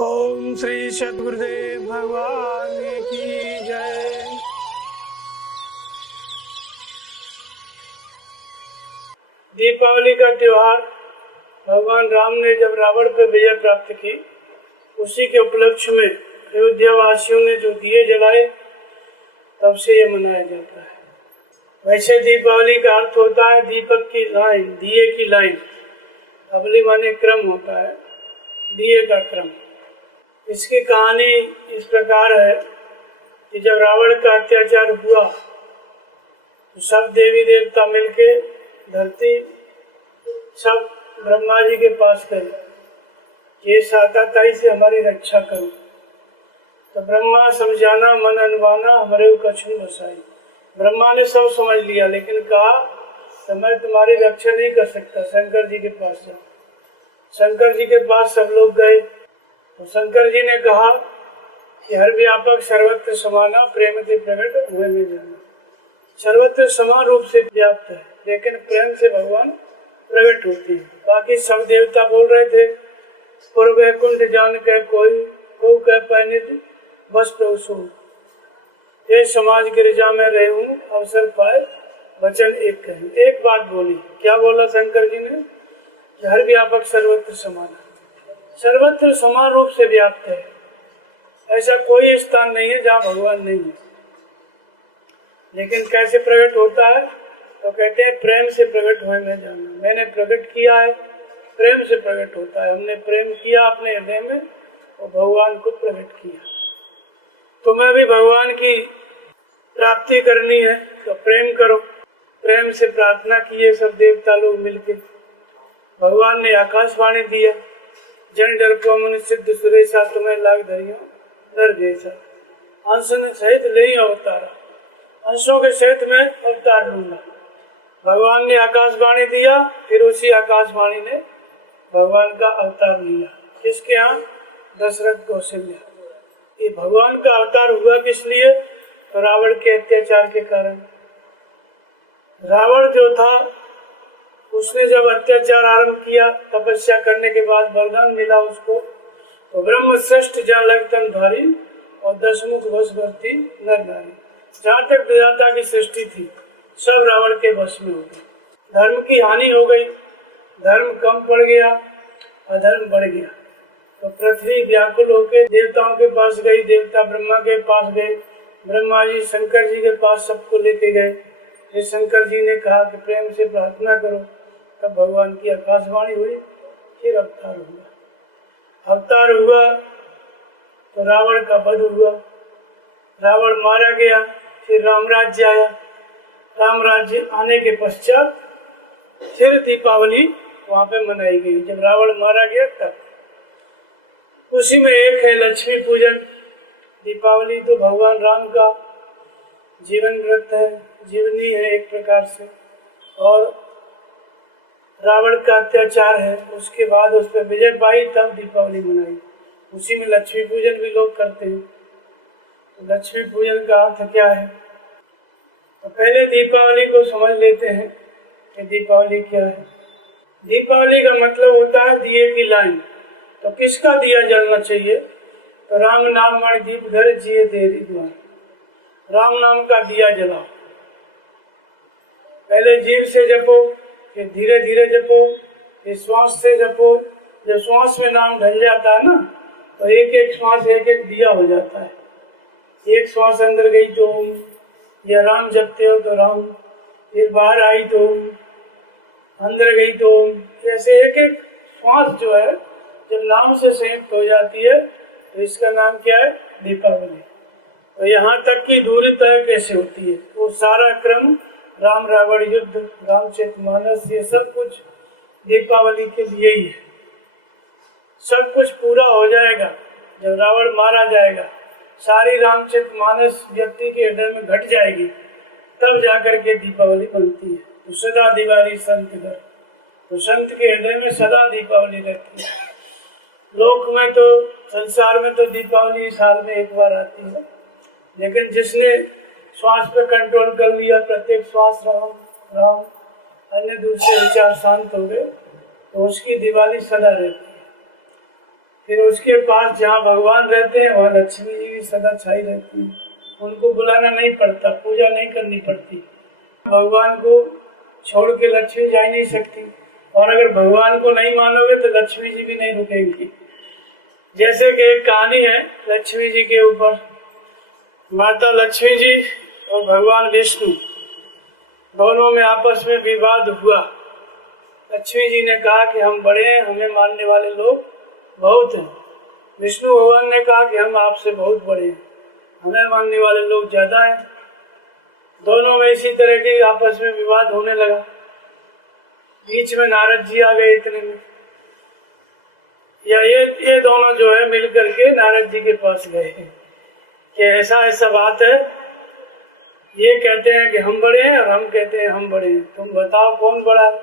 ओम श्री सद्गुरुदेव भगवान की जय। दीपावली का त्योहार भगवान राम ने जब रावण पर विजय प्राप्त की, उसी के उपलक्ष्य में अयोध्या वासियों ने जो दिए जलाए, तब से ये मनाया जाता है। वैसे दीपावली का अर्थ होता है दीपक की लाइन, दिए की लाइन। अवली माने क्रम होता है, दिए का क्रम। इसकी कहानी इस प्रकार है कि जब रावण का अत्याचार हुआ तो सब देवी देवता मिलके धरती सब ब्रह्मा जी के पास गए, ये साताताई से हमारी रक्षा करो। तो ब्रह्मा समझाना मन अनुमाना हमारे कछुन बसाई। ब्रह्मा ने सब समझ लिया, लेकिन कहा तो मैं तुम्हारी रक्षा नहीं कर सकता, शंकर जी के पास जाओ। शंकर जी के पास सब लोग गए तो शंकर जी ने कहा कि हर व्यापक सर्वत्र समाना प्रेम से प्रकट हुए में जाना। सर्वत्र समान रूप से व्याप्त है, लेकिन प्रेम से भगवान प्रकट होती है। बाकी सब देवता बोल रहे थे पूर्व वैकुंठ जान कह कोई को कह पैनित बस प्रभु, ये समाज गिरिजा में रहे हूँ अवसर पाए वचन एक कही। एक बात बोली, क्या बोला शंकर जी ने? हर व्यापक सर्वत्र समान, सर्वत्र समान रूप से व्याप्त है। ऐसा कोई स्थान नहीं है जहाँ भगवान नहीं है। लेकिन कैसे प्रकट होता है? तो कहते हैं प्रेम से प्रकट हुए में जाना। मैंने प्रकट किया है, प्रेम से प्रकट होता है। हमने प्रेम किया अपने हृदय में और भगवान को प्रकट किया। तुम्हें भी भगवान की प्राप्ति करनी है तो प्रेम करो। प्रेम से प्रार्थना किए सब देवता लोग मिलके। भगवान ने आकाशवाणी दिया, जन डर को मन सिद्ध सुरेशा तुम्हें लाग धरियो डर जैसा। अंश ने सहित ले अवतारा, अंशों के सहित में अवतार लूंगा। भगवान ने आकाशवाणी दिया, फिर उसी आकाशवाणी ने भगवान का अवतार लिया। किसके यहाँ? दशरथ कौशल्य। ये भगवान का अवतार हुआ किस लिए? तो रावण के अत्याचार के कारण। रावण जो था उसने जब अत्याचार आरंभ किया, तपस्या करने के बाद वरदान मिला उसको, तो ब्रह्म श्रेष्ठ जहाँ लगतन धारी और दशमुख वश भरती नर नारी। जहाँ तक विधाता की सृष्टि थी सब रावण के वश में हो गई। धर्म की हानि हो गई, धर्म कम पड़ गया, अधर्म बढ़ गया। तो पृथ्वी व्याकुल होकर देवताओं के पास गई, देवता ब्रह्मा के पास गए, ब्रह्मा जी शंकर जी के पास सबको लेके गए। फिर शंकर जी ने कहा कि प्रेम से प्रार्थना करो, तब भगवान की आकाशवाणी हुई, फिर अवतार हुआ। अवतार हुआ तो रावण का वध हुआ, रावण मारा गया। फिर राम राज्य आया, राम राज्य आने के पश्चात फिर दीपावली वहां पे मनाई गई। जब रावण मारा गया तब उसी में एक है लक्ष्मी पूजन। दीपावली तो भगवान राम का जीवन व्रत है, जीवनी है एक प्रकार से, और रावण का अत्याचार है। उसके बाद उस पर विजय पाई, तब दीपावली मनाई। उसी में लक्ष्मी पूजन भी लोग करते हैं। तो लक्ष्मी पूजन का अर्थ क्या है? तो पहले दीपावली को समझ लेते हैं कि दीपावली क्या है। दीपावली का मतलब होता है दिए की लाइन। तो किसका दिया जलना चाहिए? तो राम नाम मणि दीप धर जिए देरी द्वार। राम नाम का दिया जलाओ। पहले जीभ से जपो, फिर धीरे धीरे जपो, फिर श्वास से जपो। जब श्वास में नाम ढल जाता है ना, तो एक एक श्वास एक एक दिया हो जाता है। एक श्वास अंदर गई तो ओम, या राम जपते हो तो राम, फिर बाहर आई तो ओम, अंदर गई तो ओम। ऐसे एक एक श्वास जो है जब नाम से संयुक्त हो जाती है तो इसका नाम क्या है? दीपावली। तो यहाँ तक की दूरी तय कैसे होती है? वो सारा क्रम, राम रावण युद्ध, रामचरितमानस, ये सब कुछ दीपावली के लिए ही है। सब कुछ पूरा हो जाएगा जब रावण मारा जाएगा, सारी रामचरितमानस व्यक्ति के हृदय में घट जाएगी, तब जाकर के दीपावली बनती है। तो सदा दिवाली संत घर, तो संत के हृदय में सदा दीपावली रहती है। लोक में तो, संसार में तो दीपावली साल में एक बार आती है, लेकिन जिसने श्वास पे कंट्रोल कर लिया, प्रत्येक श्वास राम राम, अन्य दूसरे विचार शांत हो गए, तो उसकी दिवाली सदा रहती है। फिर उसके पास जहाँ भगवान रहते हैं वहाँ लक्ष्मी जी भी सदा छाई रहती है, उनको बुलाना नहीं पड़ता, पूजा नहीं करनी पड़ती। भगवान को छोड़ के लक्ष्मी जा ही नहीं सकती, और अगर भगवान को नहीं मानोगे तो लक्ष्मी जी भी नहीं रुकेंगी। जैसे कि एक कहानी है लक्ष्मी जी के ऊपर। माता लक्ष्मी जी और भगवान विष्णु दोनों में आपस में विवाद हुआ। लक्ष्मी जी ने कहा कि हम बड़े हैं, हमें मानने वाले लोग बहुत हैं। विष्णु भगवान ने कहा कि हम आपसे बहुत बड़े हैं, हमें मानने वाले लोग ज्यादा हैं। दोनों में इसी तरह के आपस में विवाद होने लगा। बीच में नारद जी आ गए इतने में, या ये दोनों जो है मिल करके नारद जी के पास गए कि ऐसा ऐसा बात है, ये कहते हैं कि हम बड़े हैं और हम कहते हैं हम बड़े हैं, तुम बताओ कौन बड़ा है।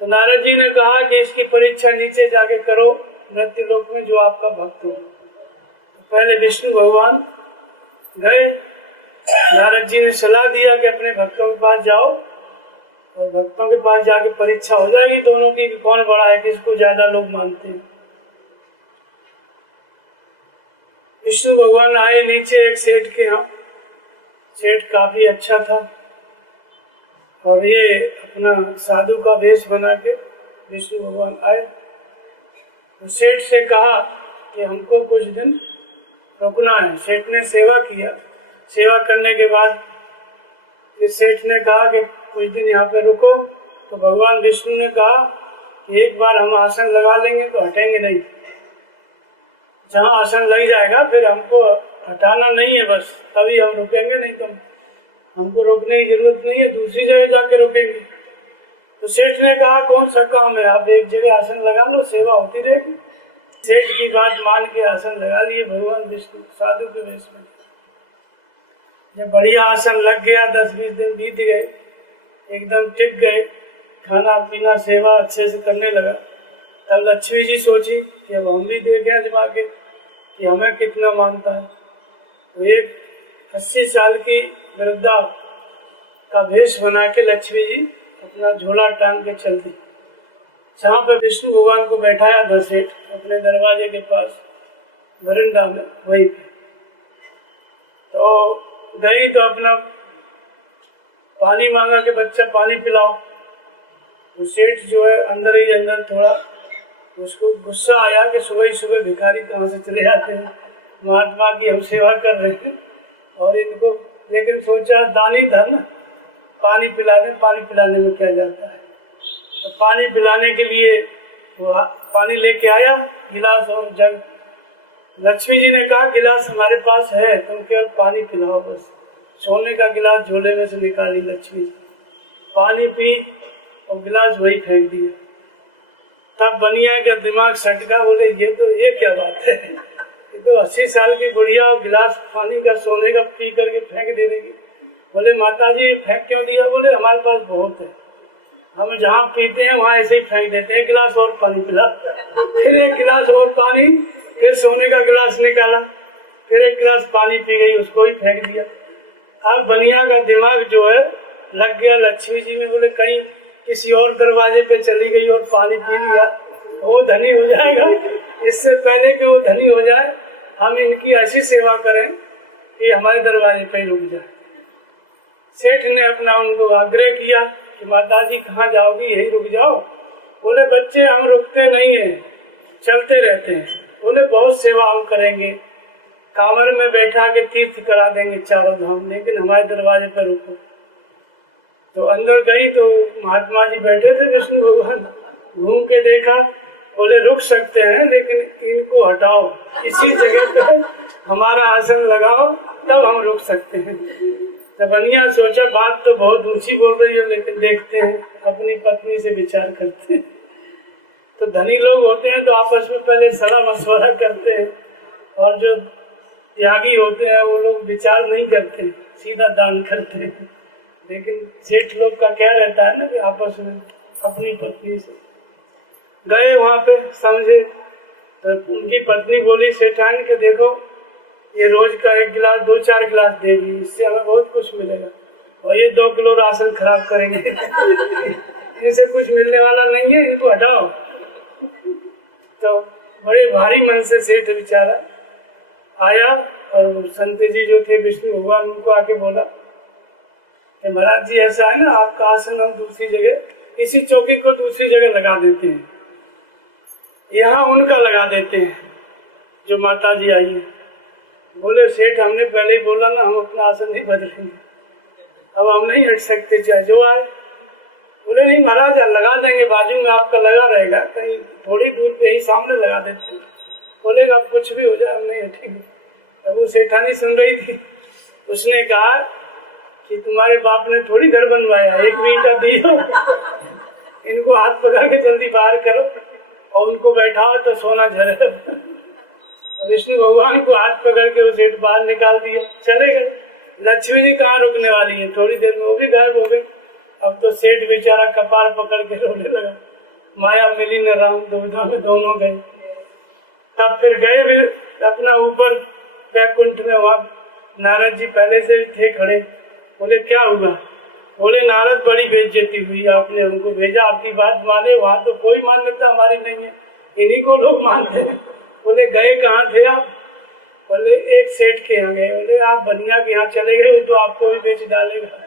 तो नारद जी ने कहा कि इसकी परीक्षा नीचे जाके करो मृत्यु लोक में, जो आपका भक्त हो। तो पहले विष्णु भगवान गए, नारद जी ने सलाह दिया कि अपने भक्तों के पास जाओ, और भक्तों के पास जाके परीक्षा हो जाएगी दोनों की कि कौन बड़ा है, किसको ज्यादा लोग मानते हैं। विष्णु भगवान आए नीचे एक सेठ के यहाँ। सेठ काफी अच्छा था, और ये अपना साधु का वेश बना के विष्णु भगवान आए। तो सेठ से कहा कि हमको कुछ दिन रुकना है। सेठ ने सेवा किया। सेवा करने के बाद इस सेठ ने कहा कि कुछ दिन यहाँ पे रुको। तो भगवान विष्णु ने कहा कि एक बार हम आसन लगा लेंगे तो हटेंगे नहीं, जहाँ आसन लग जाएगा फिर हमको हटाना नहीं है, बस तभी हम रुकेंगे, नहीं तो हमको रोकने की जरूरत नहीं है, दूसरी जगह जाके रुकेंगे। तो सेठ ने कहा कौन सा काम है, आप एक जगह आसन लगा लो, सेवा होती रहेगी। सेठ की बात मान के आसन लगा लिए भगवान विष्णु साधु के वेश में। जब बढ़िया आसन लग गया, 10-20 दिन बीत गए, एकदम टिक गए, खाना पीना सेवा अच्छे से करने लगा। तब लक्ष्मी जी सोची कि अब हम भी देखें आजमा के कि हमें कितना मानता है। तो एक 80 साल की वृद्धा का वेश बना के लक्ष्मी जी अपना झोला टांग के चल दी। जहाँ पे विष्णु भगवान को बैठाया था सेठ अपने दरवाजे के पास वरांडा में, वहीं पे तो गई तो अपना पानी मांगा कि बच्चा पानी पिलाओ। तो सेठ जो है अंदर ही अंदर थोड़ा उसको गुस्सा आया कि सुबह ही सुबह भिखारी कहाँ से चले जाते हैं, महात्मा की हम सेवा कर रहे हैं और इनको, लेकिन सोचा दानी था ना, पानी पिला दें, पानी पिलाने में क्या जाता है। तो पानी पिलाने के लिए वो पानी लेके आया, गिलास और जग। लक्ष्मी जी ने कहा गिलास हमारे पास है, तुम केवल पानी पिलाओ बस। सोने का गिलास झोले में से निकाली लक्ष्मी जी, पानी पी और गिलास वही फेंक दिया। तब बनिया का दिमाग सटका, बोले ये क्या बात है, ये तो 80 साल की बुढ़िया और गिलास पानी का सोने का पी करके फेंक दे देगी। बोले माता जी फेंक क्यों दिया? बोले हमारे पास बहुत है, हम जहाँ पीते हैं वहाँ ऐसे ही फेंक देते हैं, एक गिलास और पानी पिला। फिर एक गिलास और पानी, फिर सोने का गिलास निकाला, फिर एक गिलास पानी पी गई, उसको ही फेंक दिया। अब बनिया का दिमाग जो है लग गया लक्ष्मी जी में। बोले कहीं किसी और दरवाजे पे चली गई और पानी पी लिया, वो धनी हो जाएगा। इससे पहले कि वो धनी हो जाए हम इनकी ऐसी सेवा करें कि हमारे दरवाजे पे रुक जाए। सेठ ने अपना उनको आग्रह किया कि माता जी कहाँ जाओगी, यही रुक जाओ। बोले बच्चे हम रुकते नहीं है, चलते रहते हैं। बोले बहुत सेवा हम करेंगे, कांवर में बैठा के तीर्थ करा देंगे चारों धाम, लेकिन हमारे दरवाजे पर रुको। तो अंदर गई तो महात्मा जी बैठे थे विष्णु भगवान, घूम के देखा, बोले रुक सकते हैं लेकिन इनको हटाओ, इसी जगह पे हमारा आसन लगाओ तब हम रुक सकते हैं। तो बनिया सोचा बात तो बहुत ऊंची बोल रही है, लेकिन देखते हैं, अपनी पत्नी से विचार करते हैं। तो धनी लोग होते हैं तो आपस में पहले सलाह मशवरा करते हैं, और जो त्यागी होते हैं वो लोग विचार नहीं करते, सीधा दान करते हैं। लेकिन सेठ लोग का क्या रहता है ना कि आपस में अपनी पत्नी से गए वहां पे समझे। तो उनकी पत्नी बोली सेठान के देखो ये रोज का 1 गिलास 2-4 गिलास देगी, इससे हमें बहुत कुछ मिलेगा, और ये 2 किलो राशन खराब करेंगे इनसे कुछ मिलने वाला नहीं है, इनको हटाओ। तो बड़े भारी मन से सेठ बेचारा आया और संत जी जो थे विष्णु भगवान उनको आके बोला कि महाराज जी ऐसा है ना, आपका आसन हम दूसरी जगह इसी चौकी को दूसरी जगह लगा देते हैं, यहाँ उनका लगा देते हैं जो माता जी आई है। बोले सेठ हमने पहले ही बोला ना, हम अपना आसन नहीं बदलेंगे, अब हम नहीं हट सकते चाहे जो आए। बोले नहीं महाराज लगा देंगे, बाजू में आपका लगा रहेगा, कहीं थोड़ी दूर पे ही सामने लगा देते हैं। बोले अब कुछ भी हो जाए हम नहीं हटेंगे। तब वो सेठानी सुन रही थी, उसने कहा कि तुम्हारे बाप ने थोड़ी घर बनवाया, एक भी ईंटा दियो, इनको हाथ पकड़ के जल्दी बाहर करो और उनको बैठाओ तो सोना झरे। विष्णु भगवान को हाथ पकड़ के वो सेठ बाहर निकाल दिया, चले गए। लक्ष्मी जी कहाँ रुकने वाली है, थोड़ी देर में वो भी गायब हो गए। अब तो सेठ बेचारा कपार पकड़ के रोने लगा, माया मिली न राम, दुविधा में दोनों गए। तब फिर गए भी अपना ऊपर वैकुंठ में, वहाँ नारद जी पहले से थे खड़े। बोले क्या हुआ? बोले नारद बड़ी बेइज्जती हुई, आपने हमको भेजा, आपकी बात माने, वहाँ तो कोई मान्यता हमारी नहीं है, इन्हीं को लोग मानते हैं। बोले गए कहाँ थे आप? बोले एक सेठ के यहाँ गए। बोले आप बनिया के यहाँ चले गए, वो तो आपको भी बेच डालेगा।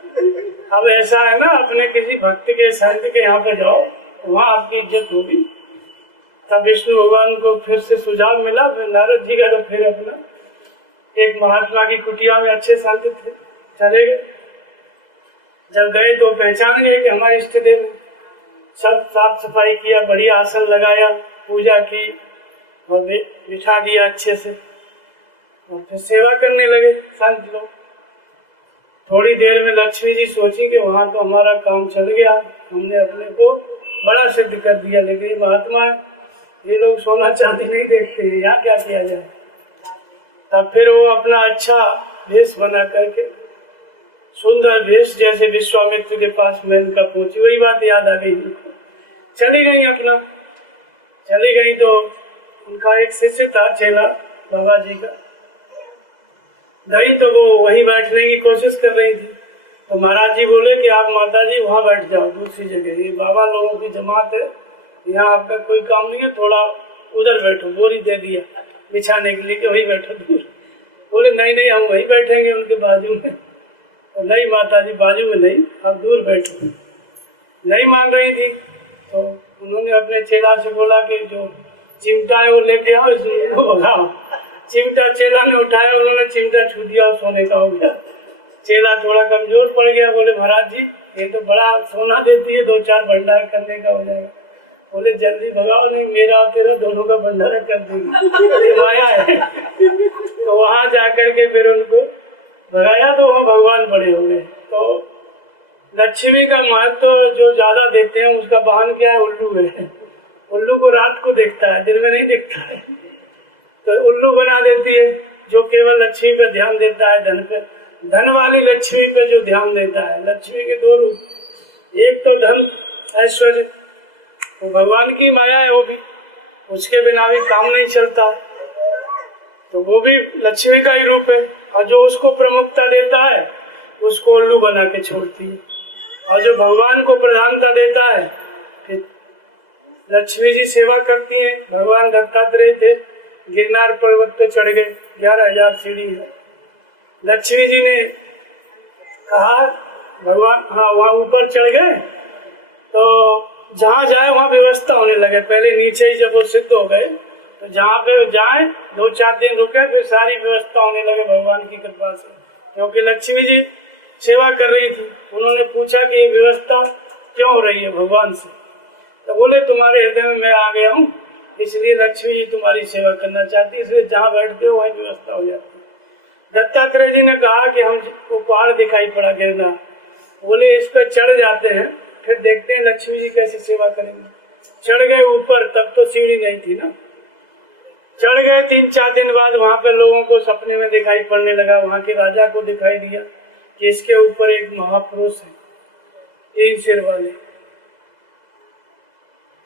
अब ऐसा है ना, अपने किसी भक्त के संत के यहाँ पे जाओ, वहाँ आपकी इज्जत होगी। तब विष्णु भगवान को फिर से सुझाव मिला, फिर नारद जी का तो फिर अपना एक महात्मा की कुटिया में अच्छे संत थे, चले गए। जब गए तो पहचान गए कि हमारे इष्ट देव। सब साफ सफाई किया, बढ़िया आसन लगाया, पूजा की और बिठा दिया अच्छे से, और फिर सेवा करने लगे संत लोग। थोड़ी देर में लक्ष्मी जी सोची कि वहाँ तो हमारा काम चल गया, हमने अपने को बड़ा सिद्ध कर दिया, लेकिन महात्मा ये लोग सोना चांदी नहीं देखते, यहाँ क्या किया जाए। तब फिर वो अपना अच्छा भेष बना करके, सुंदर भेष, जैसे विश्वामित्र के पास मेनका पहुंची, वही बात याद आ गई। चली गई अपना, चली गई तो उनका एक शिष्य था, चेला बाबा जी का, गई तो वो वहीं बैठने की कोशिश कर रही थी। तो महाराज जी बोले कि आप माता जी वहाँ बैठ जाओ दूसरी जगह, ये बाबा लोगों की जमात है, यहाँ आपका कोई काम नहीं है, थोड़ा उधर बैठो। बोरी दे दिया बिछाने के लिए कि वहीं बैठो दूर। बोले नहीं नहीं हम वहीं बैठेंगे उनके बाजू में। तो नहीं माता जी बाजू में नहीं, आप दूर बैठो। नहीं मान रही थी तो उन्होंने अपने चेला से बोला कि जो चिमटा है वो लेके आओ, इसको भगाओ। चिमटा चेला ने उठाया, उन्होंने चिमटा छू दिया और सोने का हो गया। चेला थोड़ा कमजोर पड़ गया, बोले महाराज जी ये तो बड़ा सोना देती है, 2-4 भंडार करने का हो जाएगा। बोले जल्दी भगाओ, नहीं मेरा और तेरा दोनों का भंडारा कर देंगे, ये माया है। तो वहां जाकर के फिर उनको भगाया तो वहाँ भगवान बड़े हो गए। तो लक्ष्मी का महत्व जो ज्यादा देते हैं उसका वाहन क्या है? उल्लू है। उल्लू को रात को देखता है, दिन में नहीं देखता है, तो उल्लू बना देती है। जो केवल लक्ष्मी पे ध्यान देता है, धन पे, धन वाली लक्ष्मी पे जो ध्यान देता है। लक्ष्मी के 2 रूप, एक तो धन ऐश्वर्य, वो भगवान की माया है, वो भी उसके बिना भी काम नहीं चलता, तो वो भी लक्ष्मी का ही रूप है। और जो उसको प्रमुखता देता है उसको उल्लू बना के छोड़ती है, और जो भगवान को प्रधानता देता है फिर लक्ष्मी जी सेवा करती हैं। भगवान दत्तात्रेय थे, गिरनार पर्वत पे चढ़ गए, 11,000 सीढ़ी है। लक्ष्मी जी ने कहा भगवान, हाँ वहाँ ऊपर चढ़ गए तो जहाँ जाए वहाँ व्यवस्था होने लगे। पहले नीचे ही जब वो सिद्ध हो गए तो जहाँ पे जाए 2-4 दिन रुके, फिर सारी व्यवस्था होने लगे भगवान की कृपा से, क्योंकि लक्ष्मी जी सेवा कर रही थी। उन्होंने पूछा कि ये व्यवस्था क्यों हो रही है भगवान से? तो बोले तुम्हारे हृदय में मैं आ गया हूँ, इसलिए लक्ष्मी जी तुम्हारी सेवा करना चाहती है, इसलिए जहाँ बैठते हो वही व्यवस्था हो जाती है। दत्तात्रेय जी ने कहा कि हमको पहाड़ दिखाई पड़ा गिरना, बोले इस पर चढ़ जाते हैं, फिर देखते हैं लक्ष्मी जी कैसे सेवा करेंगे। चढ़ गए ऊपर, तब तो सीढ़ी नहीं थी ना। चढ़ गए, 3-4 दिन बाद वहां पे लोगों को सपने में दिखाई पड़ने लगा। वहां के राजा को दिखाई दिया कि इसके ऊपर एक महापुरुष है, 3 सिर वाले।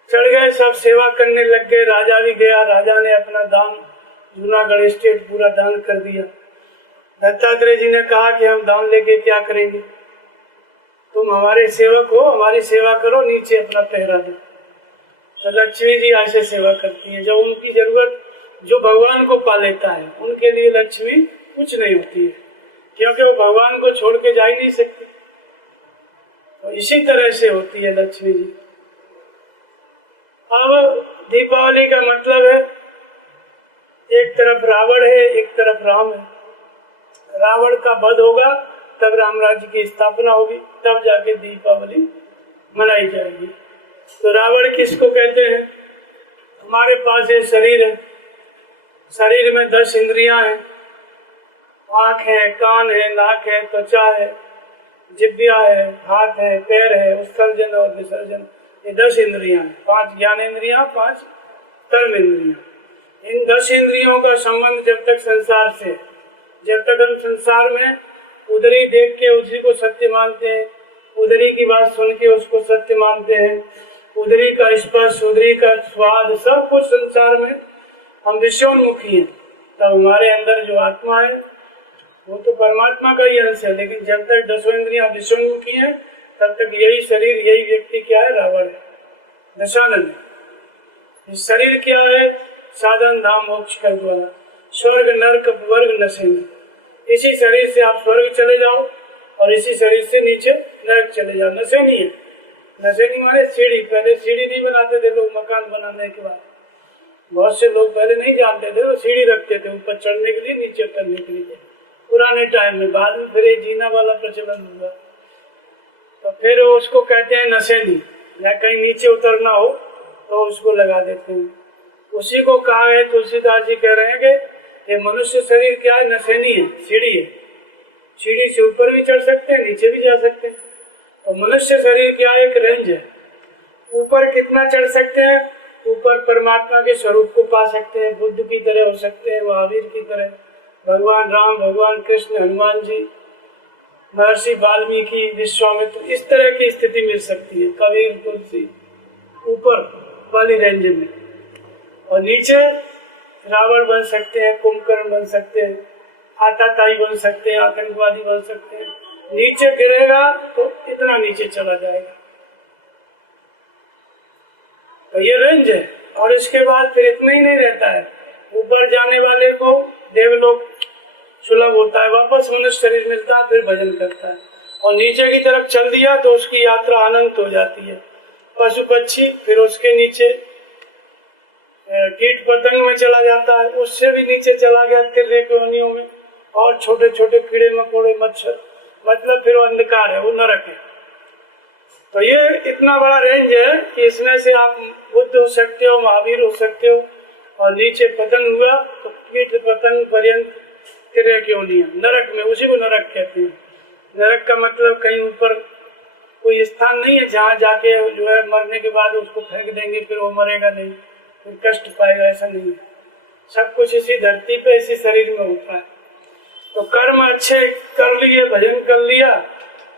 चढ़ गए, सब सेवा करने लग गए। राजा भी गया, राजा ने अपना दान, जूनागढ़ स्टेट पूरा दान कर दिया। दत्तात्रेय जी ने कहा कि हम दान लेके क्या करेंगे, तुम हमारे सेवक हो, हमारी सेवा करो, नीचे अपना पहरा दो। तो लक्ष्मी जी ऐसे सेवा करती हैं। जब उनकी जरूरत जो भगवान को पा लेता है उनके लिए लक्ष्मी कुछ नहीं होती है, क्योंकि वो भगवान को छोड़ के जा ही नहीं सकती। तो इसी तरह से होती है लक्ष्मी जी। अब दीपावली का मतलब है, एक तरफ रावण है, एक तरफ राम है। रावण का वध होगा तब राम राज्य की स्थापना होगी, तब जाके दीपावली मनाई जाएगी। तो रावण किसको कहते हैं? हमारे पास ये शरीर है, शरीर में 10 इंद्रियां हैं, आँख है, कान है, नाक है, त्वचा है, जिह्वा है, हाथ है, पैर है, उत्सर्जन और विसर्जन, ये 10 इंद्रियां हैं। 5 ज्ञान इंद्रियां, 5 कर्म इंद्रियां। इन 10 इंद्रियों का संबंध जब तक संसार से, जब तक हम संसार में उधरी देख के उसी को सत्य मानते हैं, उधरी की बात सुन के उसको सत्य मानते हैं, उधरी का स्पर्श, उधरी का स्वाद, सब कुछ संसार में हम विषयोन्मुखी हैं। तब हमारे अंदर जो आत्मा है वो तो परमात्मा का ही अंश है, लेकिन जब तक 10 इंद्रियां विषयोन्मुखी हैं तब तक यही शरीर, यही व्यक्ति क्या है? रावण है, दशानन है। इस शरीर क्या है? साधन धाम मोक्ष कर द्वारा, स्वर्ग नरक वर्ग नशेनी। इसी शरीर से आप स्वर्ग चले जाओ और इसी शरीर से नीचे नरक चले जाओ। नशेनी है, नशेनी माने सीढ़ी। पहले सीढ़ी नहीं बनाते थे लोग, मकान बनाने के बाद बहुत से लोग पहले नहीं जानते थे, वो सीढ़ी रखते थे ऊपर चढ़ने के लिए, नीचे उतरने के लिए पुराने टाइम में। बाद में फिर जीना वाला प्रचलन हुआ, तो फिर उसको कहते हैं नशेनी। या कहीं नीचे उतरना हो तो उसको लगा देते हैं। उसी को कहा है, तुलसीदास जी कह रहे हैं कि ये मनुष्य शरीर क्या है? नशेनी है, सीढ़ी है। सीढ़ी से ऊपर भी चढ़ सकते हैं, नीचे भी जा सकते हैं। तो मनुष्य शरीर क्या है? एक रेंज है। ऊपर कितना चढ़ सकते हैं? ऊपर परमात्मा के स्वरूप को पा सकते हैं, बुद्ध की तरह हो सकते हैं, महावीर की तरह, भगवान राम, भगवान कृष्ण, हनुमान जी, महर्षि वाल्मीकि, विश्वामित्र, इस तरह की स्थिति मिल सकती है। कबीर, तुलसी, ऊपर वाली रेंज में। और नीचे रावण बन सकते हैं, कुंभकर्ण बन सकते हैं, आतताई बन सकते हैं, आतंकवादी बन सकते हैं। नीचे गिरेगा तो इतना नीचे चला जाएगा। तो ये रेंज है। और इसके बाद फिर इतना ही नहीं रहता है, ऊपर जाने वाले को देवलोक सुलभ होता है, वापस मनुष्य शरीर मिलता है, फिर भजन करता है। और नीचे की तरफ चल दिया तो उसकी यात्रा अनंत हो जाती है। पशु पक्षी, फिर उसके नीचे कीट पतंग में चला जाता है, उससे भी नीचे चला गया तिर्रे कॉलोनियों में, और छोटे छोटे कीड़े मकोड़े, मच्छर, मतलब फिर वो अंधकार है, वो नरक है। तो ये इतना बड़ा रेंज है कि इसमें से आप बुद्ध हो सकते हो, महावीर हो सकते हो, और नीचे पतन हुआ तो कीट पतंग पर्यंत तिर्रे कॉलोनियां नरक में, उसी को नरक कहते हैं। नरक का मतलब कहीं ऊपर कोई स्थान नहीं है जहाँ जाके जो है मरने के बाद उसको फेंक देंगे, फिर वो मरेगा नहीं, फिर कष्ट पाएगा, ऐसा नहीं है। सब कुछ इसी धरती पे, इसी शरीर में होता है। तो कर्म अच्छे कर लिए, भजन कर लिया,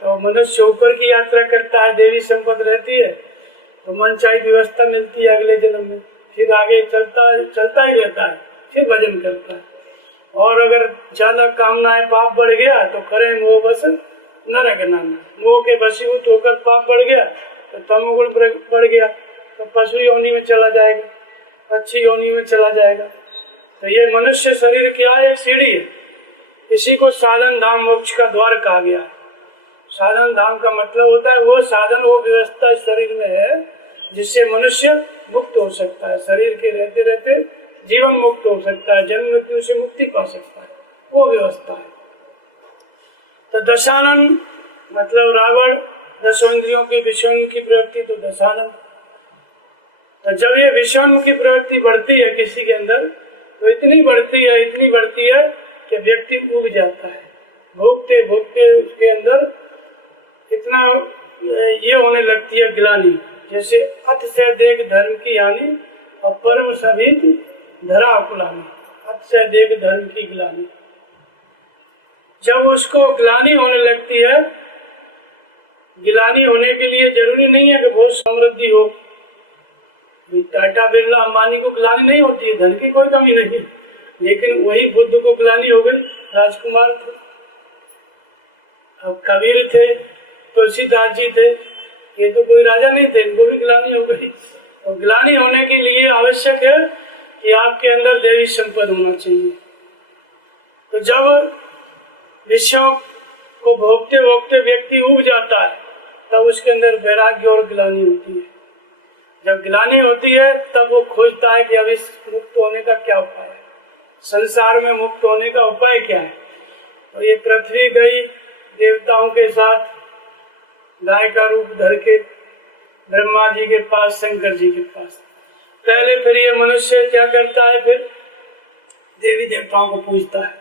तो मनुष्य ऊपर की यात्रा करता है, देवी संपत्ति रहती है, तो मनचाही व्यवस्था मिलती है अगले जन्म में, फिर आगे चलता ही रहता है, फिर भजन करता है। और अगर ज्यादा कामनाएं, पाप बढ़ गया तो करें मोह बस नरक नाना, मोह के वशीभूत होकर पाप बढ़ गया तो तमोगुण बढ़ गया तो पशु योनि में चला जाएगा, पक्षी योनि में चला जाएगा। तो ये मनुष्य शरीर क्या है? सीढ़ी है। इसी को साधन धाम मोक्ष का द्वार कहा गया है। साधन धाम का मतलब होता है वो साधन, वो व्यवस्था इस शरीर में है जिससे मनुष्य मुक्त हो सकता है, शरीर के रहते रहते जीवन मुक्त हो सकता है, जन्म मृत्यु से मुक्ति पा सकता है, वो व्यवस्था है। तो दशानन मतलब रावण, 10 इंद्रियों की विषयोन्मुखी प्रवृत्ति, तो दशानन। तो जब ये विषयोन्मुखी प्रवृत्ति बढ़ती है किसी के अंदर, तो इतनी बढ़ती है कि व्यक्ति उब जाता है। भोगते भोगते उसके अंदर इतना ये होने लगती है ग्लानि, जैसे अत से देख धर्म की हानि और परम सभी धरा अकुलानी। अत से देख धर्म की ग्लानि, जब उसको ग्लानि होने लगती है, गिलानी होने के लिए जरूरी नहीं है कि बहुत समृद्धि हो। टाटा बिरला अंबानी को गिलानी नहीं होती है, धन की कोई कमी नहीं, लेकिन वही बुद्ध को गिलानी हो गई। राजकुमार थे, अब कबीर थे, तुलसीदास जी थे, ये तो कोई राजा नहीं थे, इनको भी गिलानी हो गई। तो ग्लानि होने के लिए आवश्यक है कि आपके अंदर देवी संपद होना चाहिए। तो जब विषयों को भोगते भोगते व्यक्ति उब जाता है तब उसके अंदर वैराग्य और ग्लानि होती है। जब ग्लानि होती है तब वो खोजता है कि अब इस मुक्त होने का क्या उपाय है, संसार में मुक्त होने का उपाय क्या है। तो ये पृथ्वी गई देवताओं के साथ गाय का रूप धर के ब्रह्मा जी के पास, शंकर जी के पास। पहले फिर ये मनुष्य क्या करता है, फिर देवी देवताओं को पूजता है।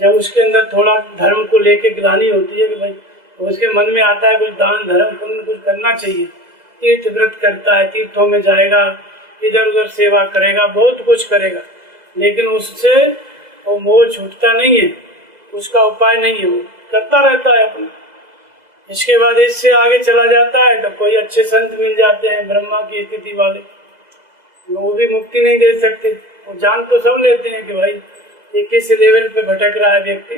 जब उसके अंदर थोड़ा धर्म को लेके ग्लानि होती है कि भाई, तो उसके मन में आता है कुछ दान धर्म पुण्य कुछ करना चाहिए। तीर्थ व्रत करता है, तीर्थों में जाएगा, इधर उधर सेवा करेगा, बहुत कुछ करेगा, लेकिन उससे वो मोह छूटता नहीं है, उसका उपाय नहीं है, वो करता रहता है अपना। इसके बाद इससे आगे चला जाता है तो कोई अच्छे संत मिल जाते हैं ब्रह्मा की स्थिति वाले, वो भी मुक्ति नहीं दे सकते। वो जान तो सब लेते हैं कि भाई ये किस लेवल पे भटक रहा है व्यक्ति,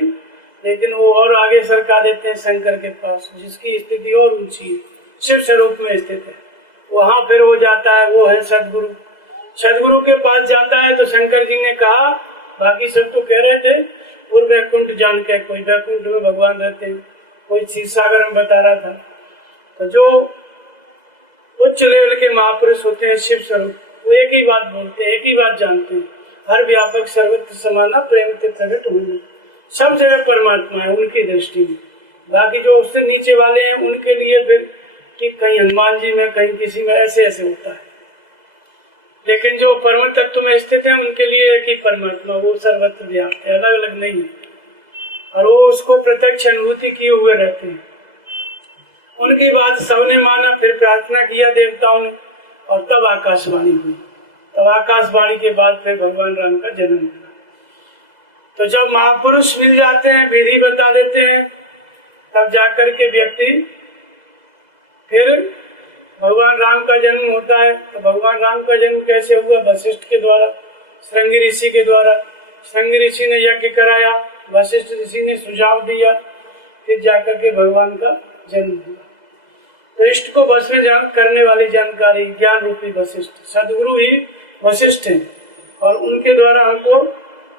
लेकिन वो और आगे सरका देते हैं शंकर के पास, जिसकी स्थिति और ऊंची है, शिव स्वरूप में स्थित है। वहां फिर वो जाता है, वो है सदगुरु। सदगुरु के पास जाता है तो शंकर जी ने कहा, बाकी सब तो कह रहे थे पूर्व वैकुंठ जान के, कोई वैकुंठ में भगवान रहते हैं, कोई क्षीर सागर में बता रहा था। तो जो उच्च लेवल के महापुरुष होते हैं शिव स्वरूप, वो एक ही बात बोलते हैं, एक ही बात जानते हैं, हर व्यापक सर्वत्र समाना प्रेम के प्रकट होना, सब जगह परमात्मा है उनकी दृष्टि में। बाकी जो उससे नीचे वाले हैं उनके लिए फिर कि कहीं हनुमान जी में, कहीं किसी में, ऐसे ऐसे होता है। लेकिन जो परम तत्व में स्थित है उनके लिए एक ही परमात्मा, वो सर्वत्र व्याप्त है, अलग अलग नहीं है, और वो उसको प्रत्यक्ष अनुभूति किए हुए रहते हैं। उनकी बात सबने माना, फिर प्रार्थना किया देवताओं ने, और तब आकाशवाणी हुई। तब आकाशवाणी के बाद फिर भगवान राम का जन्म हुआ। तो जब महापुरुष मिल जाते हैं, विधि बता देते हैं, तब जाकर के व्यक्ति फिर भगवान राम का जन्म होता है। तो भगवान राम का जन्म कैसे हुआ? वशिष्ठ के द्वारा, श्रृंगी ऋषि के द्वारा। श्रृंगी ऋषि ने यज्ञ कराया, वशिष्ठ ऋषि ने सुझाव दिया, फिर जाकर के भगवान का जन्म हुआ। तो इष्ट को बस में करने वाली जानकारी ज्ञान रूपी वशिष्ठ, सदगुरु ही वशिष्ठ है, और उनके द्वारा हमको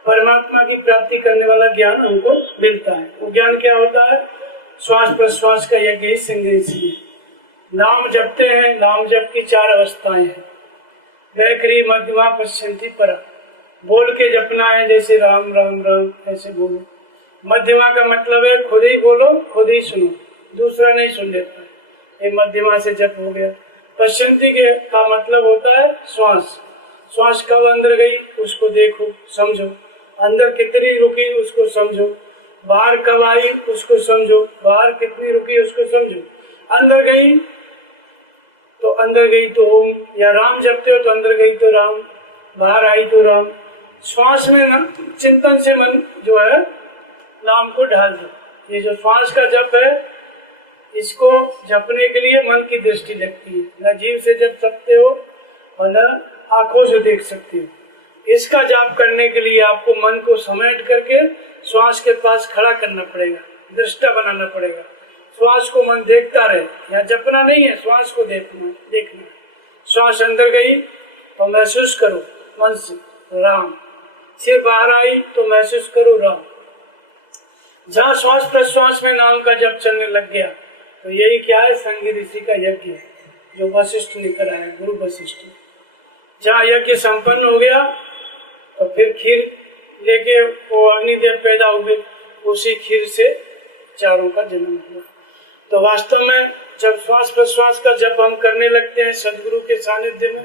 परमात्मा की प्राप्ति करने वाला ज्ञान हमको मिलता है। वो ज्ञान क्या होता है? श्वास प्रश्वास का यज्ञ ही श्रृंगी ऋषि है। नाम जपते हैं, नाम जप की 4 अवस्थाएं हैं। वैखरी मध्यमा पश्चंती परा, बोल के जपना है, जैसे राम राम राम ऐसे बोलो। मध्यमा का मतलब है खुद ही बोलो, खुद ही सुनो, दूसरा नहीं सुन लेता, ये मध्यमा से जप हो गया। पश्चंती के का मतलब होता है श्वास, श्वास कब अंदर गई उसको देखो, समझो, अंदर कितनी रुकी उसको समझो, बाहर कब आई उसको समझो, बाहर कितनी रुकी उसको समझो। अंदर गई तो ओम, या राम जपते हो तो अंदर गई तो राम, बाहर आई तो राम। श्वास में चिंतन से मन जो है नाम को ढाल दो। ये जो श्वास का जप है, इसको जपने के लिए मन की दृष्टि लगती है, न जीव से जप सकते हो और न आंखों से देख सकते हो। इसका जाप करने के लिए आपको मन को समेट करके श्वास के पास खड़ा करना पड़ेगा, दृष्टा बनाना पड़ेगा। श्वास को मन देखता रहे, यहाँ जपना नहीं है, श्वास को देखना। श्वास अंदर गई तो महसूस करो मन से राम, सिर बाहर आई तो महसूस करो राम। जहाँ श्वास प्रश्वास में नाम का जप चलने लग गया तो यही क्या है? श्रृंगी ऋषि का यज्ञ है, जो वशिष्ठ ने कराया, गुरु वशिष्ठ। जहाँ यज्ञ संपन्न हो गया तो फिर खीर लेके वो अग्निदेव पैदा हुए, उसी खीर से चारों का जन्म हुआ। तो वास्तव में जब श्वास प्रश्वास का जप हम करने लगते हैं सदगुरु के सानिध्य में,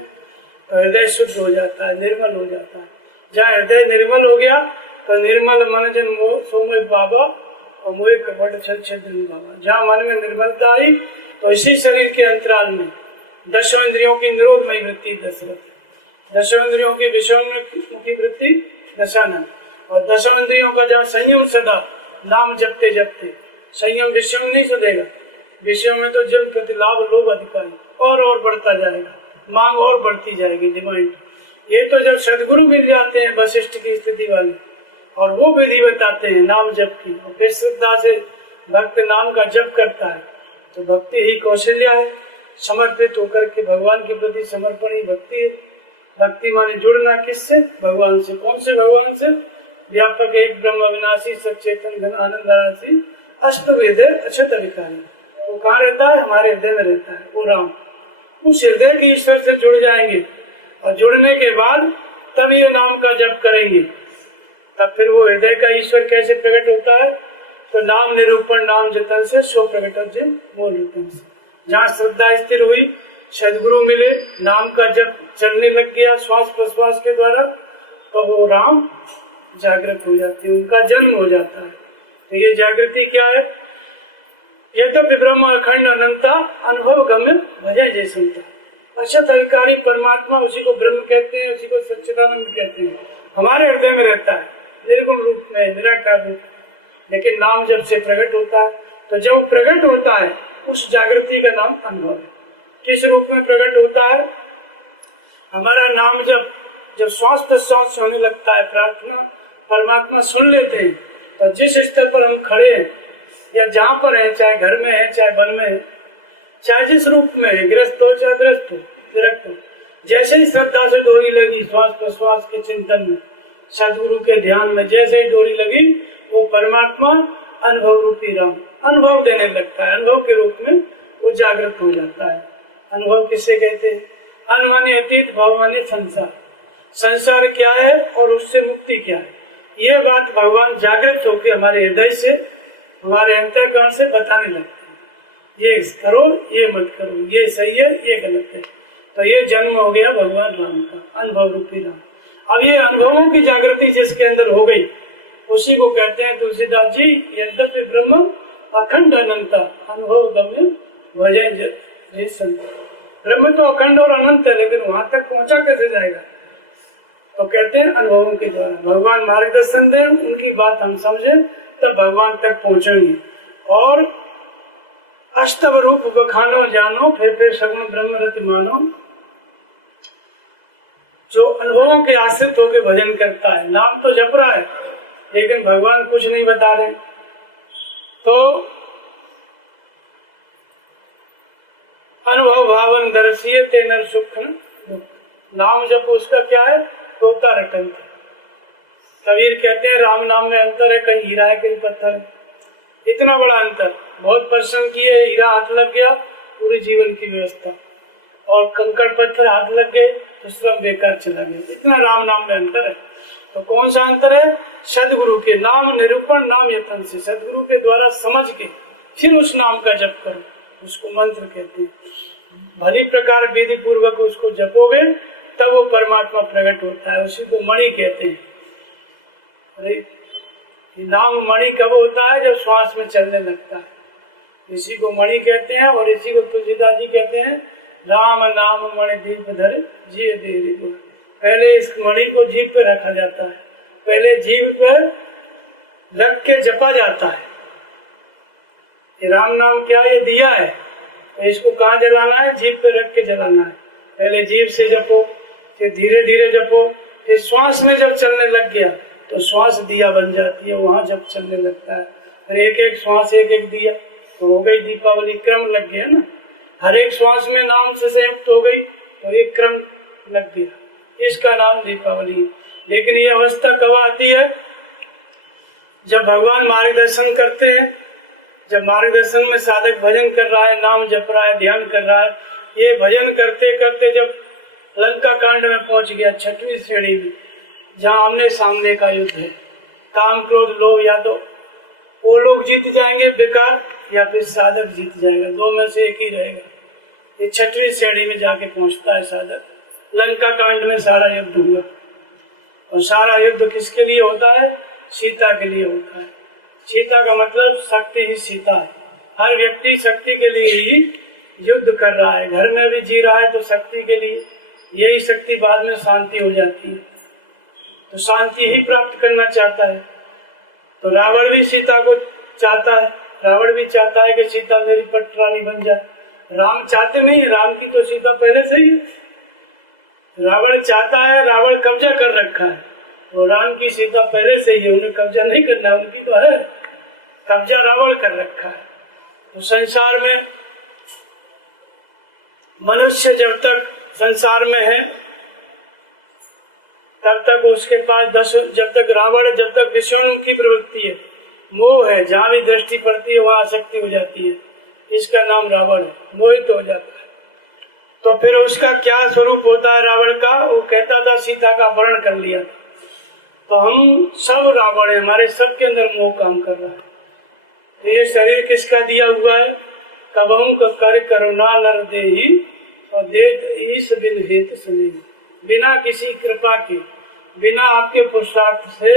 तो हृदय शुद्ध हो जाता है, निर्मल हो जाता है। जहाँ हृदय निर्मल हो गया तो निर्मल मन जन मोह सोमय बाबा और मोह कपट छन बाबा। जहाँ मन में निर्मलता आई तो इसी शरीर के अंतराल में 10 इंद्रियों की निरोधमयी वृत्ति दशरथ, 10 इंद्रियों की विषयोन्मुखी वृत्ति दशानन, और 10 इंद्रियों का जहाँ संयम सदा नाम जपते जपते, संयम विषय में नहीं सुधेगा, विषयों में तो जन्म प्रतिलाभ लोभ अधिकारी और बढ़ता जाएगा, मांग और बढ़ती जाएगी, डिमांड। ये तो जब सदगुरु मिल जाते हैं वशिष्ठ की स्थिति वाले, और वो विधि बताते हैं नाम जप की, और फिर श्रद्धा से भक्त नाम का जप करता है, तो भक्ति ही कौशल्या है। समर्पित होकर के भगवान के प्रति समर्पण ही भक्ति है। भक्ति माने जुड़ना किससे? भगवान से। कौन से भगवान से? व्यापक एक ब्रह्म अविनाशी सचेतन घन आनंद राशि अष्टवेद अक्षत अधिकारी। वो कहाँ रहता है? हमारे हृदय में रहता है, वो राम। उस हृदय के ईश्वर से जुड़ जाएंगे और जुड़ने के बाद तब ये नाम का जप करेंगे। तब फिर वो हृदय का ईश्वर कैसे प्रकट होता है? तो नाम निरूपण नाम जतन से सो प्रकट मूल रूपन से। जहाँ श्रद्धा स्थिर हुई, सदगुरु मिले, नाम का जप चलने लग गया श्वास प्रश्वास के द्वारा, तो वो राम जागृत हो जाते हैं, उनका जन्म हो जाता है। तो ये जागृति क्या है? ये तो ब्रह्म अखंड अनंता अनुभव गम्य भजय जय सुनता। अक्षत अधिकारी परमात्मा, उसी को ब्रह्म कहते हैं, उसी को सच्चिदानंद कहते हैं, हमारे हृदय में रहता है निर्गुण रूप में, निराकार रूप। लेकिन नाम जब से प्रकट होता है, तो जब प्रकट होता है उस जागृति का नाम अनुभव है। किस रूप में प्रकट होता है? हमारा नाम जब श्वास प्रश्वास होने लगता है, प्रार्थना परमात्मा सुन लेते हैं। तो जिस स्तर पर हम खड़े हैं या जहाँ पर है, चाहे घर में है चाहे वन में है, चाहे जिस रूप में है, गृहस्थ हो चाहे गृहस्थ हो, विरक्त हो, जैसे ही श्रद्धा से डोरी लगी श्वास प्रश्वास के चिंतन में, सदगुरु के ध्यान में जैसे ही डोरी लगी, वो परमात्मा अनुभव रूपी राम अनुभव देने लगता है। अनुभव के रूप में वो जागृत हो जाता है। अनुभव किससे कहते हैं? अन माने अतीत, भव माने संसार। संसार क्या है और उससे मुक्ति क्या है, ये बात भगवान जागृत होकर हमारे हृदय से, हमारे अंतःकरण से बताने लगते हैं। ये करो, ये मत करो, ये सही है, ये गलत है। तो ये जन्म हो गया भगवान राम का, अनुभव रूपी राम। अब ये अनुभवों की जागृति जिसके अंदर हो गई, उसी को कहते हैं तुलसीदास जी, यद्यपि ब्रह्म अखंड अनंत अनुभव गम्य भजय जय संत। ब्रह्म तो अखंड और अनंत है, लेकिन वहां तक पहुंचा कैसे जाएगा? तो कहते हैं अनुभवों के द्वारा। भगवान मार्गदर्शन दें, उनकी बात हम समझें, तब भगवान तक पहुंचेंगे। और अष्टव रूप बखानो जानो, फिर सगुण ब्रह्म रति मानो। जो अनुभवों के आश्रित होकर भजन करता है, नाम तो जप रहा है लेकिन भगवान कुछ नहीं बता रहे, तो अनुभव भावन दर्शिये ते नर सुख। नाम जप उसका क्या है? तोता रटन। कबीर कहते हैं राम नाम में अंतर है, कहीं हीरा है कहीं पत्थर है। इतना बड़ा अंतर, बहुत परिश्रम किए, हीरा हाथ लग गया, पूरे जीवन की व्यवस्था, और कंकड़ पत्थर हाथ लग गए तो श्रम बेकार चला गया। इतना राम नाम में अंतर है। तो कौन सा अंतर है? सदगुरु के नाम निरूपण नाम यतन से, सदगुरु के द्वारा समझ के फिर उस नाम का जप करो, उसको मंत्र कहते हैं। भली प्रकार विधि पूर्वक उसको जपोगे तब वो परमात्मा प्रकट होता है, उसी को मणि कहते हैं। अरे नाम मणि कब होता है? जब श्वास में चलने लगता है, इसी को मणि कहते हैं। और इसी को तुलसीदास जी कहते हैं, राम नाम मणि दीप धर जिय देरी। पहले इस मणि को जीभ पे रखा जाता है, पहले जीभ पे रख के जपा जाता है। ये राम नाम क्या? ये दिया है, तो इसको कहाँ जलाना है? जीभ पे रख के जलाना है। पहले जीभ से जपो, फिर धीरे धीरे जपो, फिर श्वास में जब चलने लग गया तो श्वास दिया बन जाती है, वहां जब चलने लगता है। फिर एक एक श्वास एक एक दिया, तो हो गई दीपावली। क्रम लग गया ना, हर एक श्वास में नाम से संयुक्त हो गई तो एक क्रम लग गया, इसका नाम दीपावली। लेकिन ये अवस्था कब आती है? जब भगवान मार्गदर्शन करते हैं, जब मार्गदर्शन में साधक भजन कर रहा है, नाम जप रहा है, ध्यान कर रहा है। ये भजन करते करते जब लंका कांड में पहुंच गया, 6वीं श्रेणी में, जहाँ आमने सामने का युद्ध है, काम क्रोध लोभ, या तो वो लोग जीत जाएंगे बेकार या फिर साधक जीत जाएगा, दो में से एक ही रहेगा। ये 6वीं श्रेणी में जाके पहुंचता है साधक। लंका कांड में सारा युद्ध हुआ, और सारा युद्ध किसके लिए होता है? सीता के लिए होता है। सीता का मतलब शक्ति ही सीता है। हर व्यक्ति शक्ति के लिए ही युद्ध कर रहा है, घर में भी जी रहा है तो शक्ति के लिए। यही शक्ति बाद में शांति हो जाती है, तो शांति ही प्राप्त करना चाहता है। तो रावण भी सीता को चाहता है, रावण भी चाहता है कि सीता मेरी पटरानी बन जाए। राम चाहते नहीं, राम की तो सीता पहले से ही, रावण चाहता है, रावण कब्जा कर रखा है, और राम की सीता पहले से ही, उन्हें कब्जा नहीं करना, उनकी तो है, कब्जा रावण कर रखा है। तो संसार में मनुष्य जब तक संसार में है तब तक उसके पास जब तक रावण, जब तक विषयोन्मुखी प्रवृत्ति है, मोह है, जहाँ भी दृष्टि पड़ती है वहाँ आसक्ति हो जाती है, इसका नाम रावण है, मोहित हो जाता है। तो फिर उसका क्या स्वरूप होता है रावण का? वो कहता था सीता का अपहरण कर लिया था। तो हम सब रावण है, हमारे सबके अंदर मोह काम कर रहा है। तो ये शरीर किसका दिया हुआ है? कबहू कर करुणा नर देहि और देत ईश बिन हेत सुनी। बिना किसी कृपा के, बिना आपके पुरुषार्थ से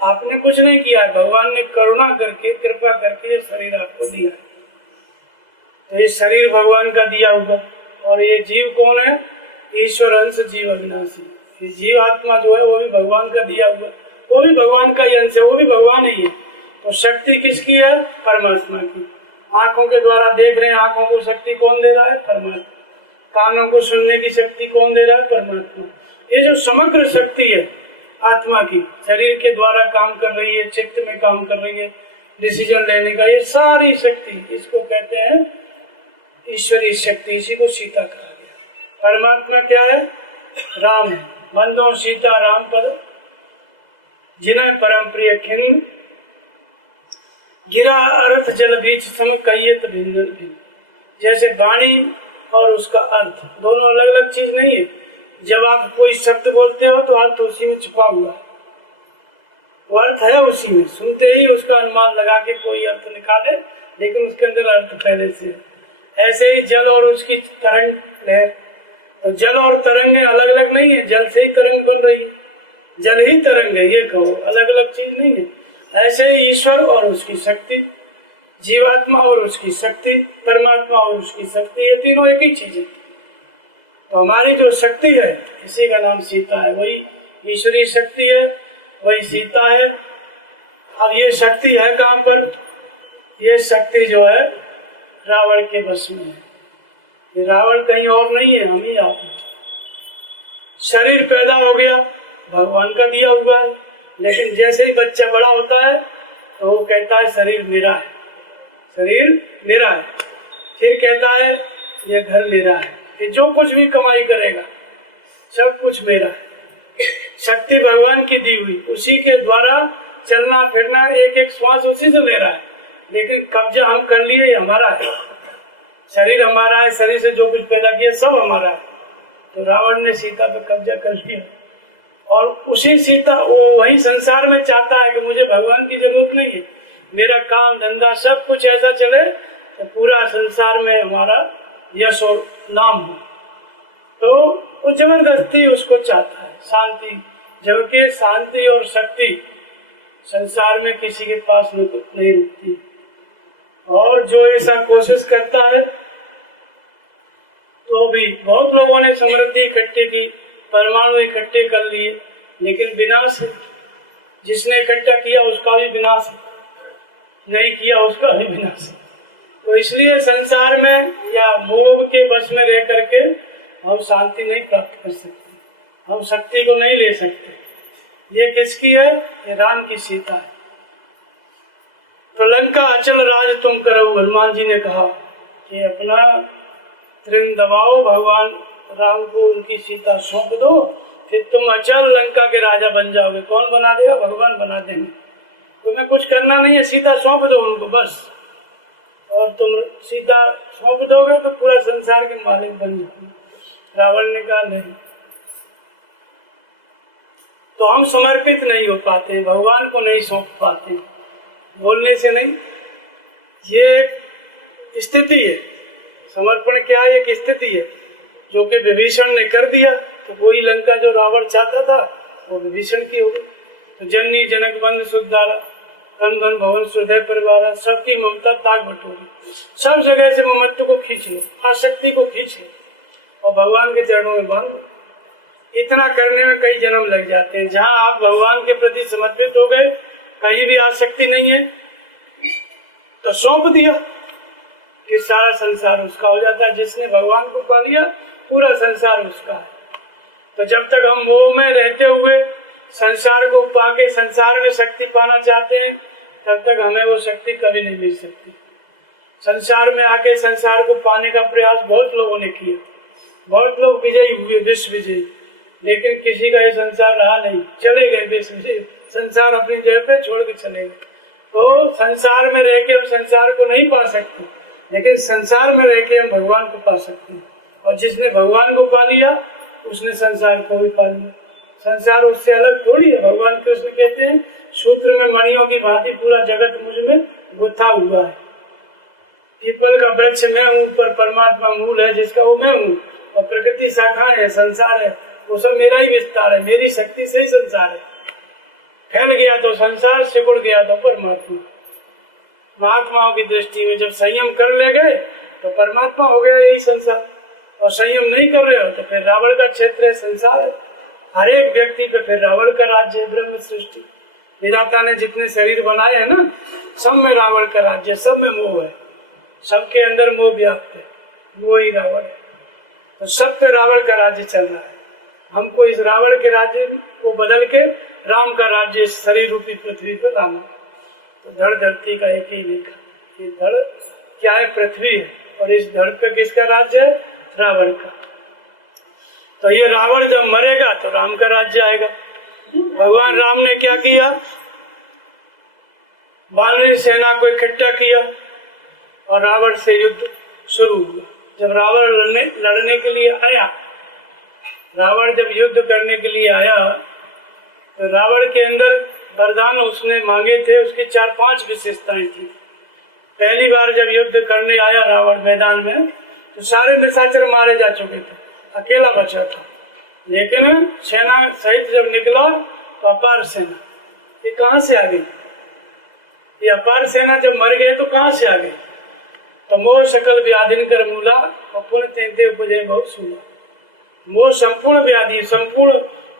आपने कुछ नहीं किया, भगवान ने करुणा करके, कृपा करके ये शरीर आपको दिया। तो ये शरीर भगवान का दिया हुआ। और ये जीव कौन है? ईश्वर अंश जीव अविनाशी। ये जीव आत्मा जो है वो भी भगवान का दिया हुआ, वो भी भगवान का अंश है, वो भी भगवान ही है। तो शक्ति किसकी है? परमात्मा की। आंखों के द्वारा देख रहे हैं, आंखों को शक्ति कौन दे रहा है? परमात्मा। कानों को सुनने की शक्ति कौन दे रहा है? परमात्मा। ये जो समग्र शक्ति है आत्मा की, शरीर के द्वारा काम कर रही है, चित्त में काम कर रही है, डिसीजन लेने का, ये सारी शक्ति, इसको कहते हैं ईश्वरीय शक्ति। इसी को सीता कहा गया। परमात्मा क्या है? राम है। बंदो सीता राम पद जिन्हें परम प्रिय खिन्न, गिरा अर्थ जल बीच सम कहियत भिन्न भिन्न। जैसे वाणी और उसका अर्थ दोनों अलग अलग चीज नहीं है। जब आप कोई शब्द बोलते हो तो अर्थ उसी में छुपा हुआ है, वो अर्थ है उसी में। सुनते ही उसका अनुमान लगा के कोई अर्थ निकाले, लेकिन उसके अंदर अर्थ पहले से है। ऐसे ही जल और उसकी तरंग लहर, तो जल और तरंगें अलग अलग नहीं है, जल से ही तरंग बन रही है, जल ही तरंग है, ये कहो, अलग अलग चीज नहीं है। ऐसे ही ईश्वर और उसकी शक्ति, जीवात्मा और उसकी शक्ति, परमात्मा और उसकी शक्ति, ये तीनों एक ही चीज है। तो हमारी जो शक्ति है इसी का नाम सीता है, वही ईश्वरीय शक्ति है, वही सीता है। अब ये शक्ति है कहाँ पर? ये शक्ति जो है रावण के बस में है। ये रावण कहीं और नहीं है, हम ही आप हैं। शरीर पैदा हो गया, भगवान का दिया हुआ है, लेकिन जैसे ही बच्चा बड़ा होता है तो वो कहता है शरीर मेरा है, शरीर मेरा है। फिर कहता है ये घर मेरा है, फिर जो कुछ भी कमाई करेगा सब कुछ मेरा है। शक्ति भगवान की दी हुई, उसी के द्वारा चलना फिरना, एक एक श्वास उसी से ले रहा है, लेकिन कब्जा हम कर लिए, हमारा है। शरीर हमारा है, शरीर से जो कुछ पैदा किया सब हमारा है। तो रावण ने सीता पे कब्जा कर लिया, और उसी सीता वो वही संसार में चाहता है कि मुझे भगवान की जरूरत नहीं है, मेरा काम धंधा सब कुछ ऐसा चले तो पूरा संसार में हमारा यश और नाम हो। तो वो जबरदस्ती उसको चाहता है शांति, जबकि शांति और शक्ति संसार में किसी के पास नहीं रुकती। और जो ऐसा कोशिश करता है तो भी बहुत लोगों ने समृद्धि इकट्ठी की, परमाणु इकट्ठे कर लिए, लेकिन विनाश है। जिसने इकट्ठा किया उसका भी विनाश है, नहीं किया उसका भी विनाश है। तो इसलिए संसार में या मोह के बस में रह करके हम शांति नहीं प्राप्त कर सकते, हम शक्ति को नहीं ले सकते। ये किसकी है? ये राम की सीता है। तो लंका अचल राज तुम करो, हनुमान जी ने कहा कि अपना त्रिन दबाओ, भगवान राम को उनकी सीता सौंप दो, फिर तुम अचल लंका के राजा बन जाओगे। कौन बना देगा? भगवान बना देंगे। तुम्हें कुछ करना नहीं है, सीता सौंप दो उनको बस, और तुम सीता सौंप दोगे तो पूरा संसार के मालिक बन जाओगे। रावण ने कहा नहीं। तो हम समर्पित नहीं हो पाते, भगवान को नहीं सौंप पाते, बोलने से नहीं। ये स्थिति है, समर्पण क्या है? एक स्थिति है जो कि विभीषण ने कर दिया। तो वही लंका जो रावण चाहता था वो विभीषण की हो गई। तो जननी जनक बंद सुधारा, धन धन भवन सुधय परिवार, सबकी ममता ताक बटोरी, सब जगह से ममत्व को खींच लो, आसक्ति को खींच लो और भगवान के चरणों में बांध लो। इतना करने में कई जन्म लग जाते हैं। जहाँ आप भगवान के प्रति समर्पित हो गए, कहीं भी आसक्ति नहीं है, तो सौंप दिया कि सारा संसार उसका हो जाता है। जिसने भगवान को पा लिया पूरा संसार उसका है। तो जब तक हम मोह में रहते हुए संसार को पाके संसार में शक्ति पाना चाहते हैं, तब तक हमें वो शक्ति कभी नहीं मिल सकती। संसार में आके संसार को पाने का प्रयास बहुत लोगों ने किया, बहुत लोग विजयी हुए, विश्व विजयी, लेकिन किसी का ये संसार रहा नहीं, चले गए विश्व विजयी, संसार अपनी जगह पे छोड़ के चले गए। तो संसार में रह के हम संसार को नहीं पा सकते, लेकिन संसार में रह के हम भगवान को पा सकते हैं। और जिसने भगवान को पा लिया उसने संसार को भी पा लिया। संसार उससे अलग थोड़ी है। भगवान कृष्ण कहते हैं सूत्र में मणियों की भांति पूरा जगत मुझ में गुथा हुआ है। पीपल का वृक्ष मैं हूँ, पर परमात्मा मूल है जिसका वो मैं हूँ, और प्रकृति शाखाएं है, संसार है, वो सब मेरा ही विस्तार है, मेरी शक्ति से ही संसार है। फैल गया तो संसार, सिकुड़ गया तो परमात्मा। महात्माओं की दृष्टि में जब संयम कर ले गए तो परमात्मा हो गया यही संसार, और संयम नहीं कर रहे हो तो फिर रावण का क्षेत्र है, संसार है। हर एक व्यक्ति पे फिर रावण का राज्य है। ब्रह्म सृष्टि विधाता ने जितने शरीर बनाए हैं ना, सब में रावण का राज्य, सब में मोह है, सबके अंदर मोह व्याप्त है, वो ही रावण है। तो सब पे रावण का राज्य चल रहा है। हमको इस रावण के राज्य को बदल के राम का राज्य इस शरीर रूपी पृथ्वी पर लाना। तो धड़ धरती का एक ही लेखा, ये धड़ क्या है? पृथ्वी है, और इस धड़ पे किसका राज्य है? रावण का। तो ये रावण जब मरेगा तो राम का राज्य आएगा। भगवान राम ने क्या किया? वानरी सेना को इकट्ठा किया और रावण से युद्ध शुरू हुआ। जब रावण लड़ने के लिए आया, रावण जब युद्ध करने के लिए आया तो रावण के अंदर वरदान उसने मांगे थे, उसकी 4-5 विशेषताएं थी। पहली बार जब युद्ध करने आया रावण मैदान में तो सारे निशाचर मारे जा चुके थे, अकेला बचा था। लेकिन सेना सहित जब निकला तो अपार सेना, ये कहां से आ गई? ये अपार सेना जब मर गए तो कहां से आ गई? तो मोह सकल व्याधिन कर मूला और पुण्य तेंते उपजे बहुत सूला। मोह संपूर्ण व्याधि, संपूर्ण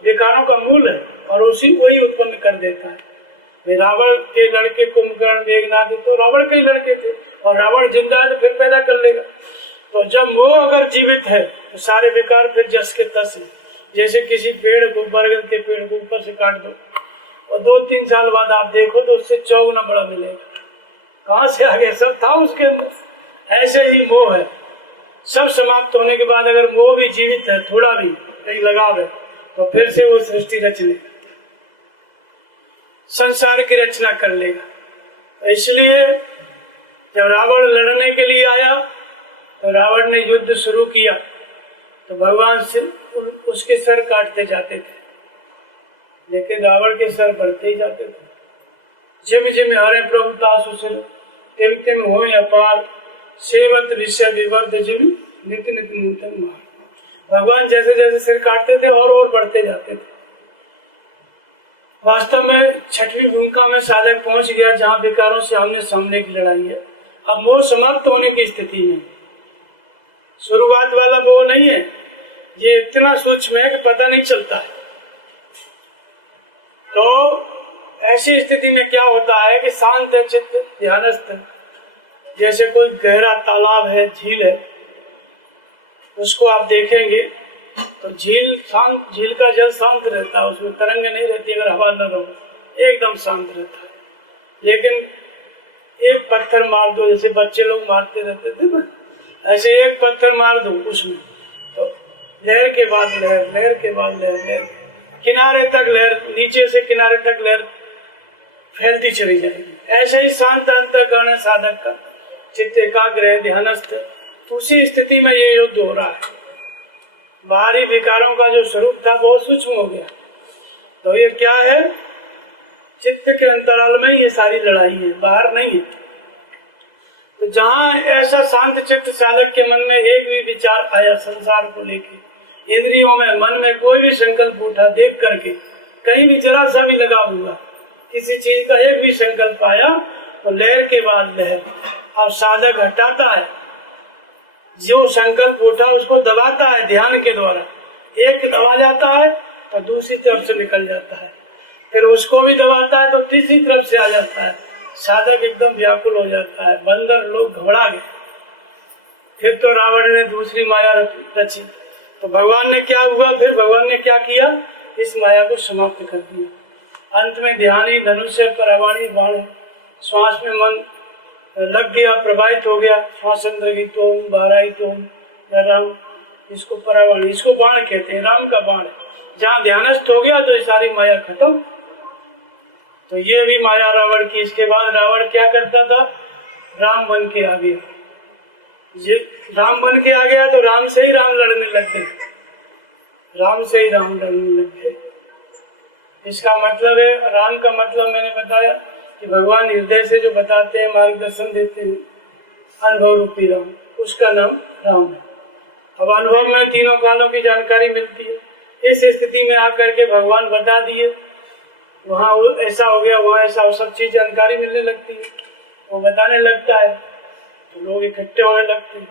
विकारों का मूल है, और उसी वही उत्पन्न कर देता है। रावण के लड़के कुंभकर्ण, मेघनाद तो रावण के ही लड़के थे, और रावण जिंदा है तो फिर पैदा कर लेगा। तो जब मोह अगर जीवित है तो सारे विकार फिर जस के तस है। जैसे किसी पेड़ को, बरगद के पेड़ को ऊपर से काट दो और 2-3 साल बाद आप देखो तो उससे 4 गुना बड़ा मिलेगा। कहां से आ गया? सब था उसके अंदर। ऐसे ही मोह है, सब समाप्त होने के बाद अगर मोह भी जीवित है, थोड़ा भी कहीं लगाव है, तो फिर से वो सृष्टि रच लेगा, संसार की रचना कर लेगा। तो इसलिए जब रावण लड़ने के लिए आया तो रावण ने युद्ध शुरू किया तो भगवान से उसके सर काटते जाते थे, लेकिन रावण के सर बढ़ते ही जाते थे। जिम जिम हरे प्रभु तासु सिर तिम तिम होय अपार सेवत ऋषभ विवर्ध जिम नित्य नित्य नूतन मार। भगवान जैसे जैसे सिर काटते थे और बढ़ते जाते थे। वास्तव में 6वीं भूमिका में साधक पहुंच गया जहां विकारों से आमने सामने की लड़ाई है। अब मोह समाप्त होने की स्थिति में, शुरुआत वाला मोह नहीं है, ये इतना सूक्ष्म है कि पता नहीं चलता है। तो ऐसी स्थिति में क्या होता है कि शांत है चित्त, ध्यानस्थ है। जैसे कोई गहरा तालाब है, झील है, उसको आप देखेंगे तो झील शांत, झील का जल शांत रहता है, उसमें तरंग नहीं रहती अगर हवा न रहो, एकदम शांत रहता है। लेकिन एक पत्थर मार दो, जैसे बच्चे लोग मारते रहते थे ना, ऐसे एक पत्थर मार दो उसमें तो लहर के बाद लहर, लहर के बाद लहर, लहर किनारे तक लहर, नीचे से किनारे तक लहर फैलती चली जाएगी। ऐसे ही शांत अंतःकरण साधक का, चित्त एकाग्र है, ध्यानस्थ, उसी स्थिति में ये युद्ध हो रहा है। बाहरी विकारों का जो स्वरूप था बहुत सूक्ष्म हो गया। तो ये क्या है? चित्त के अंतराल में ये सारी लड़ाई है, बाहर नहीं है। तो जहां ऐसा शांत चित्त साधक के मन में एक भी विचार आया संसार को लेके, इंद्रियों में, मन में कोई भी संकल्प उठा, देख करके कहीं भी जरा सा भी लगा हुआ किसी चीज का एक भी संकल्प आया तो लहर के बाद लहर। अब साधक हटाता है, जो संकल्प उठा उसको दबाता है ध्यान के द्वारा, एक दबा जाता है तो दूसरी तरफ से निकल जाता है, फिर उसको भी दबाता है तो तीसरी तरफ से आ जाता है। साधक एकदम व्याकुल हो जाता है। बंदर लोग घबरा गए। फिर तो रावण ने दूसरी माया रची। तो भगवान ने क्या हुआ? फिर भगवान ने क्या किया? इस माया को समाप्त कर दिया। अंत में ध्यानी धनुष परवाणी बाण, श्वास में मन लग गया, प्रवाहित हो गया। श्वास अंदर की तोम, बाहर आई तोम, इसको परावाणी, इसको बाण कहते हैं, राम का बाण। जहाँ ध्यानस्थ हो गया तो ये सारी माया खत्म। तो ये भी माया रावण की। इसके बाद रावण क्या करता था, राम बन के आ गया। ये राम बन के आ गया तो राम से ही राम लड़ने लग गए, राम से ही राम लड़ने लग गए। इसका मतलब है, राम का मतलब मैंने बताया कि भगवान हृदय से जो बताते हैं, मार्गदर्शन देते हैं, अनुभव रूपी राम, उसका नाम राम है। अब अनुभव में तीनों कालों की जानकारी मिलती है। इस स्थिति में आकर के भगवान बता दिए, वहाँ ऐसा हो गया, वहाँ ऐसा हो, सब चीज जानकारी मिलने लगती है, वो बताने लगता है तो लोग इकट्ठे होने लगते हैं।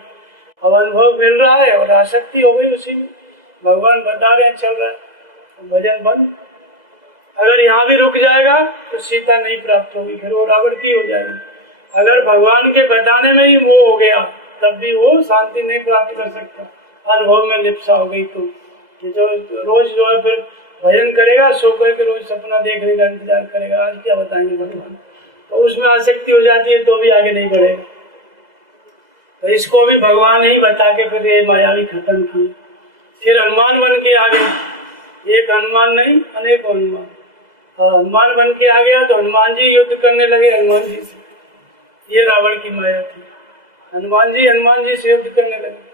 अब अनुभव मिल रहा है और आसक्ति हो गई उसी में, भगवान बता रहे हैं, चल रहा है, तो भजन बंद। अगर यहाँ भी रुक जाएगा तो सीता नहीं प्राप्त होगी, फिर वो रावण की हो जाएगी। अगर भगवान के बताने में ही वो हो गया तब भी वो शांति नहीं प्राप्त कर सकता, अनुभव में लिप्सा हो गई। तो जो रोज जो है फिर भजन करेगा, सो करके रोज सपना देख लेगा, इंतजार करेगा आज क्या बताएंगे भगवान, तो उसमें आसक्ति हो जाती है, तो भी आगे नहीं बढ़ेगा। तो इसको भी भगवान ही बता के फिर ये माया भी खत्म की। फिर हनुमान बन के आ गए, एक हनुमान नहीं अनेक हनुमान। और हनुमान बन के आ गया तो हनुमान जी युद्ध करने लगे हनुमान जी से, ये रावण की माया थी। हनुमान जी से युद्ध करने लगे।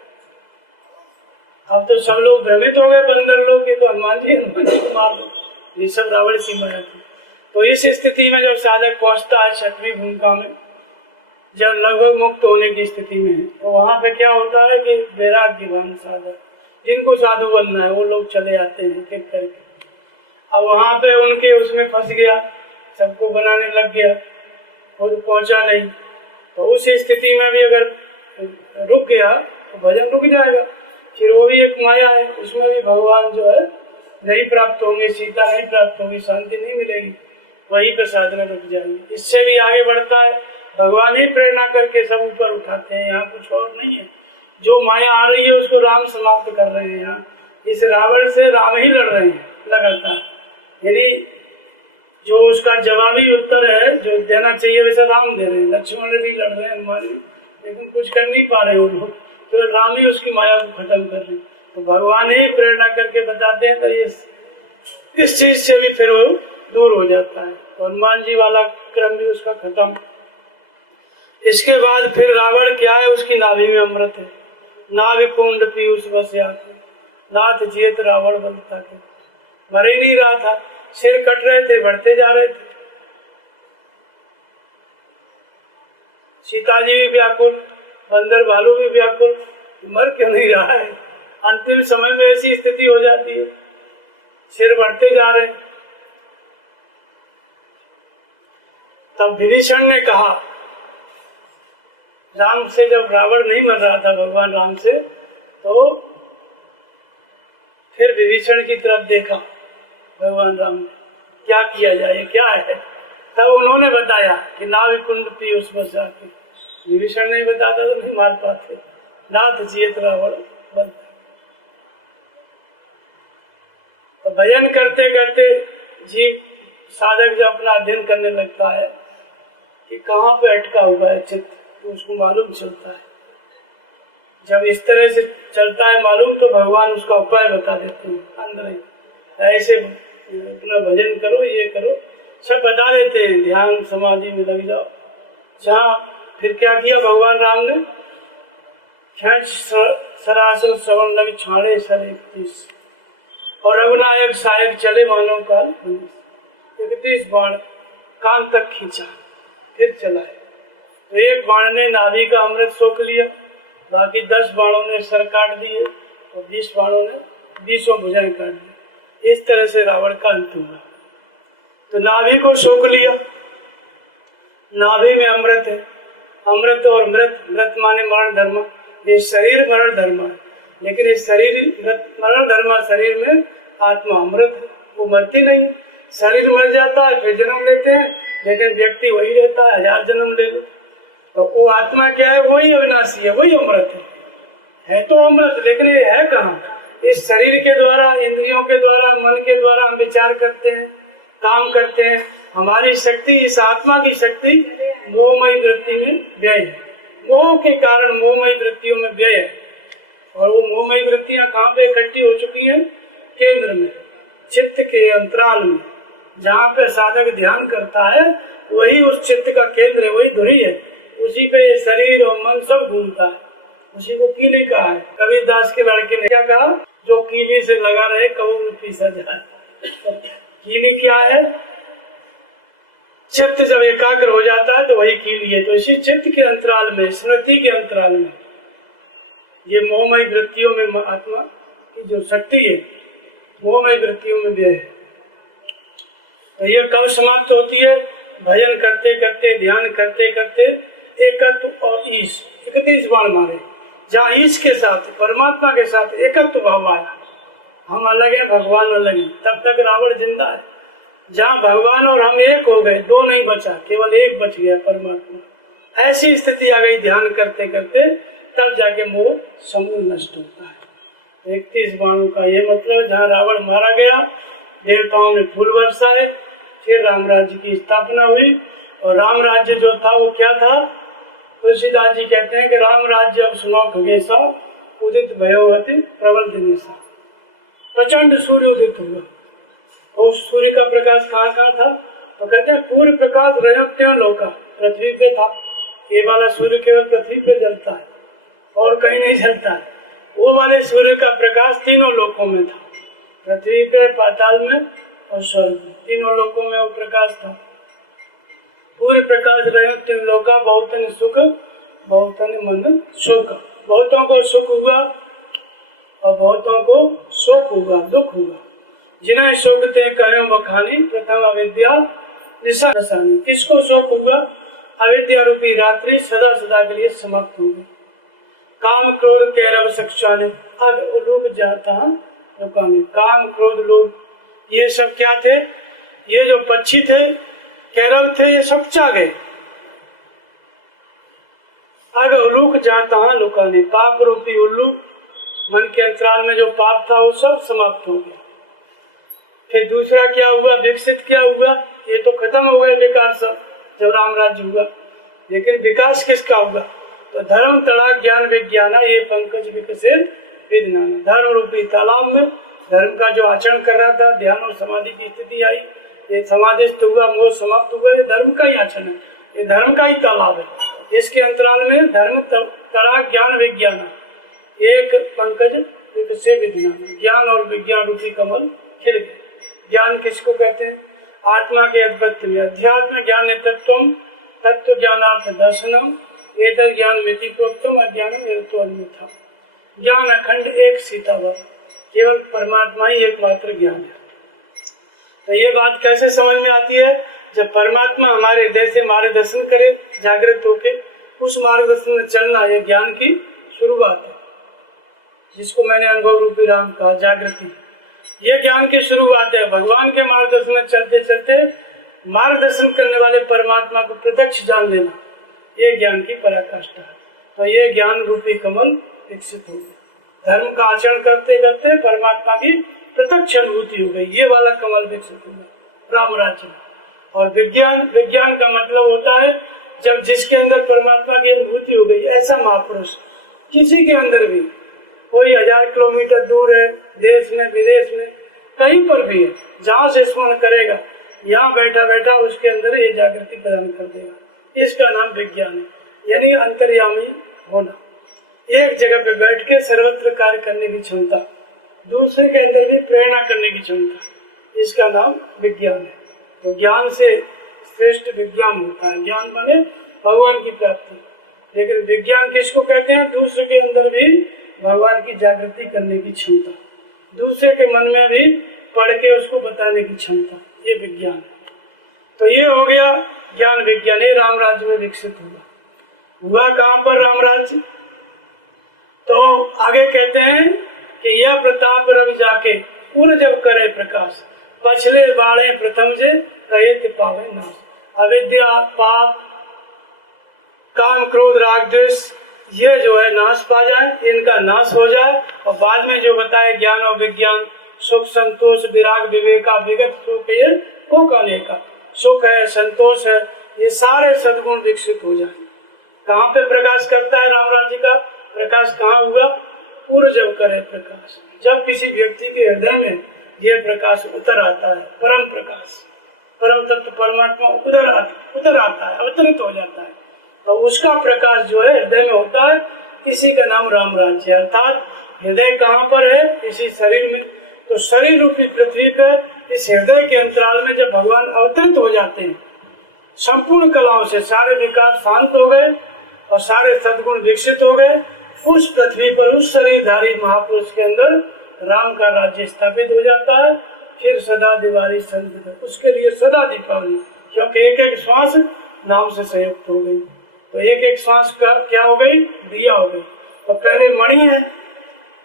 अब तो सब लोग भ्रमित हो गए, बंदर लोग, ये तो हनुमान जी को मार दो, ये सब रावण की माया थी। तो इस स्थिति में जब साधक पहुंचता है क्षत्रिय भूमिका में, जब लगभग मुक्त होने की स्थिति में है, तो वहां पे क्या होता है कि वैराग्यवान साधक, जिनको साधु बनना है, वो लोग चले आते हैं एक करके। अब वहां पे उनके उसमें फंस गया, सबको बनाने लग गया, खुद पहुंचा नहीं। तो उस स्थिति में भी अगर रुक गया तो भजन रुक जाएगा। फिर वो भी एक माया है, उसमें भी भगवान जो है नहीं प्राप्त होंगे, सीता नहीं प्राप्त होगी, शांति नहीं मिलेगी, वहीं पर साधना रुक जाएगी। इससे भी आगे बढ़ता है, भगवान ही प्रेरणा करके सब ऊपर उठाते हैं, यहाँ कुछ और नहीं है। जो माया आ रही है उसको राम समाप्त कर रहे हैं। यहाँ इस रावण से राम ही लड़ रहे हैं लगातार, यानी जो उसका जवाबी उत्तर है जो देना चाहिए वैसा राम दे रहे हैं। लक्ष्मण भी लड़ रहे हैं, हनुमान भी, लेकिन कुछ कर नहीं पा रहे वो लोग, तो राम ही उसकी माया को खत्म कर रहे हैं। तो भगवान ही प्रेरणा करके बताते हैं, तो इस चीज से भी फिर वो दूर हो जाता है। तो हनुमान जी वाला क्रम भी उसका खत्म। इसके बाद फिर रावण क्या है, उसकी नाभि में अमृत है। नाभि कुंड पीयूष बस आके नाथ जियत रावण बलता के, मर ही नहीं रहा था, सिर कट रहे थे, बढ़ते जा रहे थे। सीता जी भी व्याकुल, बंदर भालू भी व्याकुल, मर क्यों नहीं रहा है। अंतिम समय में ऐसी स्थिति हो जाती है, सिर बढ़ते जा रहे। तब विभीषण ने कहा, राम से जब रावण नहीं मर रहा था भगवान राम से, तो फिर विभीषण की तरफ देखा भगवान राम ने, क्या किया जाए, क्या है। तब उन्होंने बताया कि नाभि कुंड पीयूष बस आके। विभीषण नहीं बताता तो नहीं मार पाते। नाथ जियत रावण बलता। तो भजन करते करते जीव साधक जब अपना अध्ययन करने लगता है कि कहाँ पे अटका हुआ है चित्त, तो उसको मालूम चलता है। जब इस तरह से चलता है मालूम, तो भगवान उसका उपाय बता देते हैं अंदर ही, ऐसे अपना भजन करो, ये करो, सब बता देते हैं। ध्यान समाधि में लग जाओ। जहाँ फिर क्या किया भगवान राम ने, सरासर श्रवण लग छाड़े सर 31, और रघुनायक सहायक चले मानव काल 31 बाण कान तक खींचा, फिर चलाए। तो एक बाण ने नाभि का अमृत सोख लिया, बाकी 10 बाणों ने सर काट दिए, और 20 बाणों ने 20 भुजाएं काट दी। इस तरह से रावण का अंत हुआ। तो नाभि को सोख लिया, नाभि में अमृत है। अमृत और मृत, मृत माने मरण धर्म, ये शरीर मरण धर्म है, लेकिन इस शरीर मरण धर्म शरीर में आत्मा अमृत है, वो मरती नहीं। शरीर मर जाता है फिर जन्म लेते हैं, लेकिन व्यक्ति वही रहता है, 1000 जन्म ले लो। तो वो आत्मा क्या है, वही अविनाशी है, वही अमृत है तो अमृत, लेकिन ये है कहाँ। इस शरीर के द्वारा, इंद्रियों के द्वारा, मन के द्वारा हम विचार करते हैं, काम करते हैं। हमारी शक्ति, इस आत्मा की शक्ति मोहमयी वृत्ति में व्यय है। मोह के कारण मोहमयी वृत्तियों में व्यय है। और वो मोहमयी वृत्तियां कहाँ पे इकट्ठी हो चुकी हैं? केंद्र में, चित्त के अंतराल में। जहाँ पे साधक ध्यान करता है वही उस चित्त का केंद्र है, वही धुरी है, उसी पे ये शरीर और मन सब घूमता है, उसी को कीली कहा है। कबीर दास के लड़के ने क्या कहा? जो कीली से लगा रहे कबू में पीसा जाए। कीली क्या है? चित्त जब एकाग्र हो जाता है तो वही कीली है। तो इसी चित्त के अंतराल में, स्मृति के अंतराल में, ये मोहमयी वृत्तियों में आत्मा की जो शक्ति है, मोहमयी वृत्तियों में भी है। तो ये कब समाप्त होती है? भजन करते करते, ध्यान करते करते, एकत्व और ईश, 31 बाण मारे। जहाँ ईश के साथ, परमात्मा के साथ एकत्व भाव आया, हम अलग है, भगवान अलग है, तब तक रावण जिंदा है। जहाँ भगवान और हम एक हो गए, दो नहीं बचा, केवल एक बच गया, परमात्मा। ऐसी स्थिति आ गई ध्यान करते करते, तब जाके मोह समूल नष्ट होता है। 31 बाणों का ये मतलब, जहाँ रावण मारा गया, देवताओं ने फूल बरसाए, फिर राम राज्य की स्थापना हुई। और राम राज्य जो था वो क्या था? तुलसीदास जी कहते हैं कि राम राज्य अब सुनो खगेशा, उदित भयोवति प्रबल दिनेशा। प्रचंड सूर्य उदित हुआ, और सूर्य का प्रकाश कहाँ कहाँ था? तो कहते हैं पूर्व प्रकाश रजोत्यों लोका, पृथ्वी पे था। ये वाला सूर्य केवल पृथ्वी पे जलता है और कहीं नहीं जलता है। वो वाले सूर्य का प्रकाश तीनों लोकों में था, पृथ्वी पे, पाताल में और स्वर्ग में, तीनों लोकों में वो प्रकाश था। पूरे प्रकाश रजोत्यों लोका, बहुतन सुख बहुतन मन शोक। बहुतों को सुख हुआ और बहुतों को शोक हुआ, दुख हुआ। जिन्हें शोक ते कहो बखानी, प्रथम अविद्या निशा नसानी। किसको शोक हुआ? अविद्या रूपी रात्रि सदा सदा के लिए समाप्त हो गई। काम क्रोध कैरव सक्षाने, अब उलूक जाता रुकाने। काम क्रोध लोभ, ये सब क्या थे? ये जो पक्षी थे, कैरव थे, ये सब चा गए। अब उलूक जाता लुकाने, पाप रूपी उल्लू, मन के अंतराल में जो पाप था वो सब समाप्त हो गया। फिर दूसरा क्या हुआ? विकसित क्या हुआ? ये तो खत्म हो गए विकार सब जब राम राज्य हुआ, लेकिन विकास किसका हुआ? तो धर्म तड़ा ज्ञान विज्ञान, ये पंकज विकसित विज्ञान। धर्म रूपी तालाब में धर्म का जो आचरण कर रहा था, ध्यान और समाधि की स्थिति आई, ये समाधिस्थ हुआ, मोह समाप्त हुआ। ये धर्म का ही आचरण है, ये धर्म का ही तालाब है। इसके अंतराल में धर्म तड़ा ज्ञान विज्ञान, एक पंकज विकसित विज्ञान, ज्ञान और विज्ञान रूपी कमल खिल गए। ज्ञान किसको कहते हैं? आत्मा के अद्वैत में अध्यात्म ज्ञान तत्व, तत्व ज्ञानार्थ दर्शनम, एतद् ज्ञान मिति प्रोक्तम, अज्ञानम निरतो अन्यथा। ज्ञान अखंड एक सीतावा, केवल परमात्मा ही एकमात्र ज्ञान है। तो ये बात कैसे समझ में आती है? जब परमात्मा हमारे हृदय से मार्गदर्शन करे, जागृत होके उस मार्गदर्शन में चलना, ये ज्ञान की शुरुआत है, जिसको मैंने अनुभव रूपी राम कहा, जागृति। ये ज्ञान की शुरुआत है। भगवान के मार्गदर्शन में चलते चलते मार्गदर्शन करने वाले परमात्मा को प्रत्यक्ष जान लेना, ये ज्ञान की पराकाष्ठा है। तो ये ज्ञान रूपी कमल विकसित हो गया। धर्म का आचरण करते करते परमात्मा की प्रत्यक्ष अनुभूति हो गई, ये वाला कमल विकसित हो गया राम राज्य में। और विज्ञान, विज्ञान का मतलब होता है जब जिसके अंदर परमात्मा की अनुभूति हो गई, ऐसा महापुरुष किसी के अंदर भी, कोई 1000 किलोमीटर दूर है, देश में विदेश में कहीं पर भी है, जहाँ से स्मरण करेगा, यहाँ बैठा बैठा उसके अंदर ये जागृति प्रदान कर देगा। इसका नाम विज्ञान है, यानी अंतर्यामी होना, एक जगह पे बैठ के सर्वत्र कार्य करने की क्षमता, दूसरे के अंदर भी प्रेरणा करने की क्षमता, इसका नाम विज्ञान है। तो ज्ञान से श्रेष्ठ विज्ञान होता है। ज्ञान माने भगवान की प्राप्ति, लेकिन विज्ञान किसको कहते हैं? दूसरे के अंदर भी भगवान की जागृति करने की क्षमता, दूसरे के मन में भी पढ़ के उसको बताने की क्षमता, ये विज्ञान है। तो ये हो गया ज्ञान विज्ञान, ये राम राज्य में विकसित हुआ कहाँ पर राम राज्य? तो आगे कहते हैं कि यह प्रताप रवि जाके उन जब करे प्रकाश, पछले बाड़े प्रथम जे कहे पावे नाश। अविद्या, पाप, काम, क्रोध, राग, द्वेष, ये जो है नाश पा जाए, इनका नाश हो जाए। और बाद में जो बताए ज्ञान और विज्ञान, सुख, संतोष, विराग, विवेका, विगत सुख, ये को कहने का सुख है, संतोष है, ये सारे सद्गुण विकसित हो जाए। कहाँ पे प्रकाश करता है राम राज्य का? प्रकाश कहाँ हुआ? पूर्व करे प्रकाश। जब किसी व्यक्ति के हृदय में यह प्रकाश उतर आता है, परम प्रकाश, परम तत्व परमात्मा उतर आता है, अवतरित हो जाता है, तो उसका प्रकाश जो है हृदय में होता है, इसी का नाम राम राज्य है। अर्थात हृदय कहाँ पर है? इसी शरीर में। तो शरीर रूपी पृथ्वी पर इस हृदय के अंतराल में जब भगवान अवतरित हो जाते हैं, संपूर्ण कलाओं से सारे विकार शांत हो गए और सारे सद्गुण विकसित हो गए, उस पृथ्वी पर उस शरीरधारी महापुरुष के अंदर राम का राज्य स्थापित हो जाता है। फिर सदा दिवाली संत, उसके लिए सदा दीपावली, क्योंकि एक एक श्वास नाम से संयुक्त हो गई। तो एक एक श्वास का क्या हो गई? दिया हो गई। और पहले मणि है,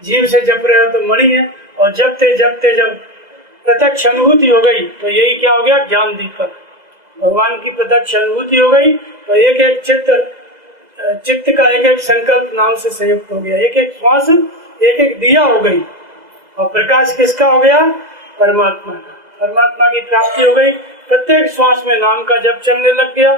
जीव से जप रहे हो तो मणि है, और जपते जपते जब प्रत्यक्ष अनुभूति हो गई तो यही क्या हो गया? ज्ञान दीपक। भगवान की प्रत्यक्ष अनुभूति हो गई तो एक एक चित्त का एक एक संकल्प नाम से संयुक्त हो गया, एक एक श्वास एक एक दिया हो गई। और प्रकाश किसका हो गया? परमात्मा का। परमात्मा की प्राप्ति हो गई। प्रत्येक श्वास में नाम का जप चलने लग गया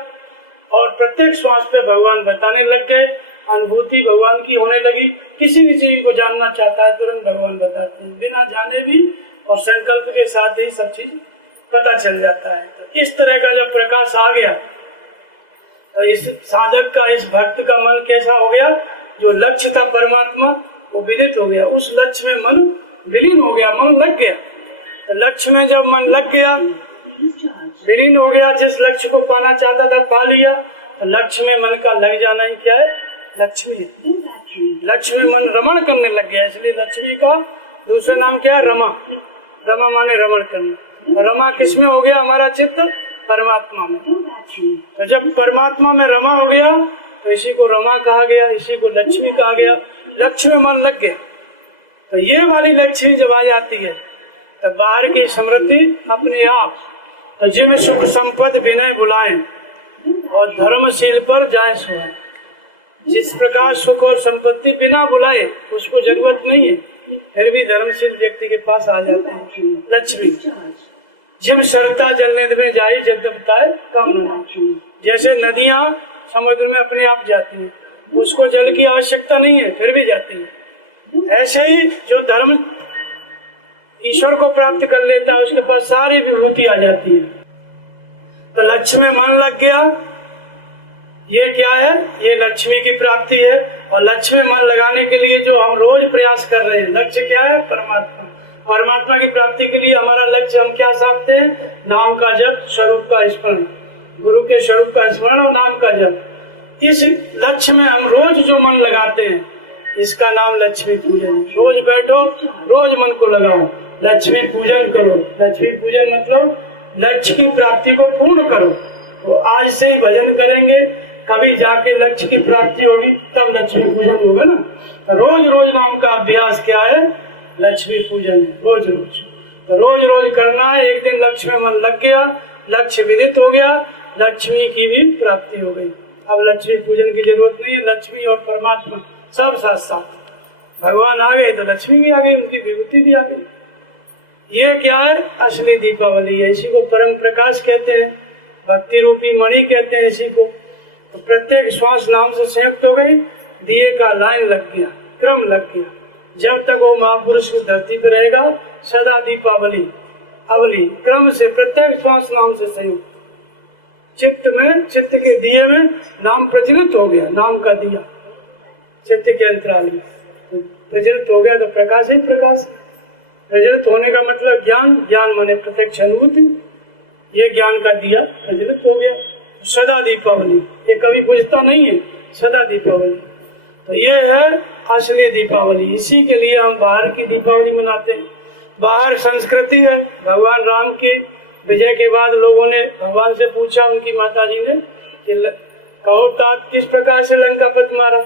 और प्रत्येक श्वास पे भगवान बताने लग गए, अनुभूति भगवान की होने लगी। किसी भी चीज को जानना चाहता है तुरंत भगवान बताते हैं, बिना जाने भी और संकल्प के साथ ही सब चीज पता चल जाता है। तो इस तरह का जब प्रकाश आ गया तो इस साधक का, इस भक्त का मन कैसा हो गया? जो लक्ष्य था परमात्मा वो विदित हो गया, उस लक्ष्य में मन विलीन हो गया, मन लग गया। तो लक्ष्य में जब मन लग गया, विलीन हो गया, जिस लक्ष्य को पाना चाहता था पा लिया। तो लक्ष्य में मन का लग जाना ही क्या है? लक्ष्मी। लक्ष्य में मन रमण करने लग गया, इसलिए लक्ष्मी का दूसरा नाम क्या है? रमा। रमा माने रमण करना। रमा किस में हो गया? हमारा चित्त परमात्मा में। तो जब परमात्मा में रमा हो गया तो इसी को रमा कहा गया, इसी को लक्ष्मी कहा गया। लक्ष्य में मन लग गया तो ये वाली लक्ष्मी जब आ जाती है तो बाहर की समृद्धि अपने आप। तो जिन सुख संपद विनय बुलाएं और धर्मशील पर जाए सुहाए। जिस प्रकार सुख और संपत्ति बिना बुलाए उसको जरूरत नहीं है, फिर भी धर्मशील व्यक्ति के पास आ जाते हैं लक्ष्मी। जिम सरता जलने में जाए जब बताए कम न। जैसे नदियां समुद्र में अपने आप जाती हैं, उसको जल की आवश्यकता नहीं है फिर भी जाती है। ऐसे ही जो धर्म ईश्वर को प्राप्त कर लेता है उसके पास सारी विभूति आ जाती है। तो लक्ष्य में मन लग गया, ये क्या है? ये लक्ष्मी की प्राप्ति है। और लक्ष्य में मन लगाने के लिए जो हम रोज प्रयास कर रहे हैं, लक्ष्य क्या है? परमात्मा। परमात्मा की प्राप्ति के लिए हमारा लक्ष्य हम क्या साधते हैं? नाम का जप, स्वरूप का स्मरण, गुरु के स्वरूप का स्मरण और नाम का जप। इस लक्ष्य में हम रोज जो मन लगाते हैं इसका नाम लक्ष्मी पूजन। रोज बैठो, रोज मन को लगाओ, लक्ष्मी पूजन करो। लक्ष्मी पूजन मतलब लक्ष्य की प्राप्ति को पूर्ण करो। तो आज से ही भजन करेंगे, कभी जाके लक्ष्य की प्राप्ति होगी तब लक्ष्मी पूजन होगा ना। तो रोज रोज नाम का अभ्यास क्या है? लक्ष्मी पूजन। रोज रोज तो रोज रोज करना है। एक दिन लक्ष्य में मन लग गया, लक्ष्य विदित हो गया, लक्ष्मी की भी प्राप्ति हो गई। अब लक्ष्मी पूजन की जरूरत नहीं है, लक्ष्मी और परमात्मा सब साथ साथ। भगवान आ गए तो लक्ष्मी भी आ गई, उनकी विभूति भी आ गई। ये क्या है? असली दीपावली है। इसी को परम प्रकाश कहते हैं, भक्ति रूपी मणि कहते हैं इसी को। तो प्रत्येक श्वास नाम से संयुक्त हो गई, दिए का लाइन लग गया, क्रम लग गया। जब तक वो महापुरुष धरती पर रहेगा सदा दीपावली अवली क्रम से प्रत्येक श्वास नाम से संयुक्त। चित्त में, चित्त के दिए में नाम प्रज्वलित हो गया, नाम का दिया चित्त के अंतराल में प्रज्वलित हो गया। तो प्रकाश ही प्रकाश। प्रज्वलित होने का मतलब ज्ञान, ज्ञान माने प्रत्यक्ष अनुभूति। ये ज्ञान का दिया प्रज्वलित हो गया। सदा दीपावली, ये कभी बुझता नहीं है, सदा दीपावली। तो ये है असली दीपावली। इसी के लिए हम बाहर की दीपावली मनाते हैं। बाहर संस्कृति है। भगवान राम की विजय के बाद लोगों ने भगवान से पूछा, उनकी माता जी ने, कि कहो तात किस प्रकार से लंका पत मारा,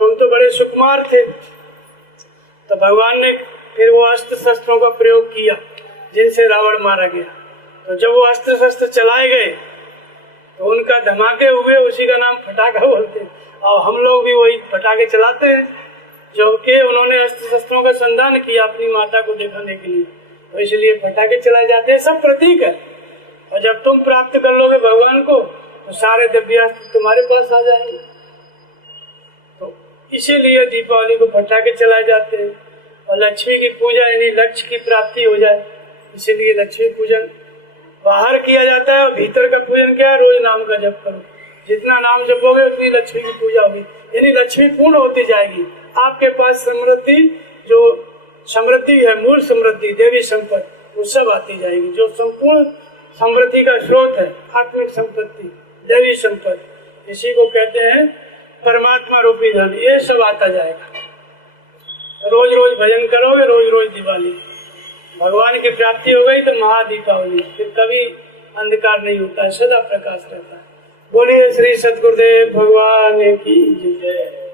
तुम तो बड़े सुकुमार थे। तो भगवान ने फिर वो अस्त्र शस्त्रों का प्रयोग किया जिनसे रावण मारा गया। तो जब वो अस्त्र शस्त्र चलाए गए तो उनका धमाके हुए, उसी का नाम फटाका बोलते हैं। और हम लोग भी वही फटाके चलाते हैं, जबकि उन्होंने अस्त्र शस्त्रों का संधान किया अपनी माता को दिखाने के लिए, तो इसलिए फटाके चलाए जाते हैं। सब प्रतीक है। और जब तुम प्राप्त कर लोगे भगवान को तो सारे दिव्यास्त्र तुम्हारे पास आ जाएंगे। तो इसीलिए दीपावली को पटाखे चलाए जाते हैं। और लक्ष्मी की पूजा यानी लक्ष्य की प्राप्ति हो जाए, इसीलिए लक्ष्मी पूजन बाहर किया जाता है। और भीतर का पूजन क्या है? रोज नाम का जप करो, जितना नाम जपोगे उतनी लक्ष्मी की पूजा होगी, यानी लक्ष्मी पूर्ण होती जाएगी। आपके पास समृद्धि, जो समृद्धि है, मूल समृद्धि, देवी संपत्ति, वो सब आती जाएगी। जो संपूर्ण समृद्धि का स्रोत है, आत्मिक संपत्ति, देवी संपत्ति, इसी को कहते हैं परमात्मा रूपी धन, ये सब आता जाएगा। रोज रोज भजन करोगे, रोज रोज दिवाली, भगवान की प्राप्ति हो गई तो महादीपावली, फिर कभी अंधकार नहीं होता है, सदा प्रकाश रहता है। बोलिए श्री सद्गुरुदेव भगवान की जय।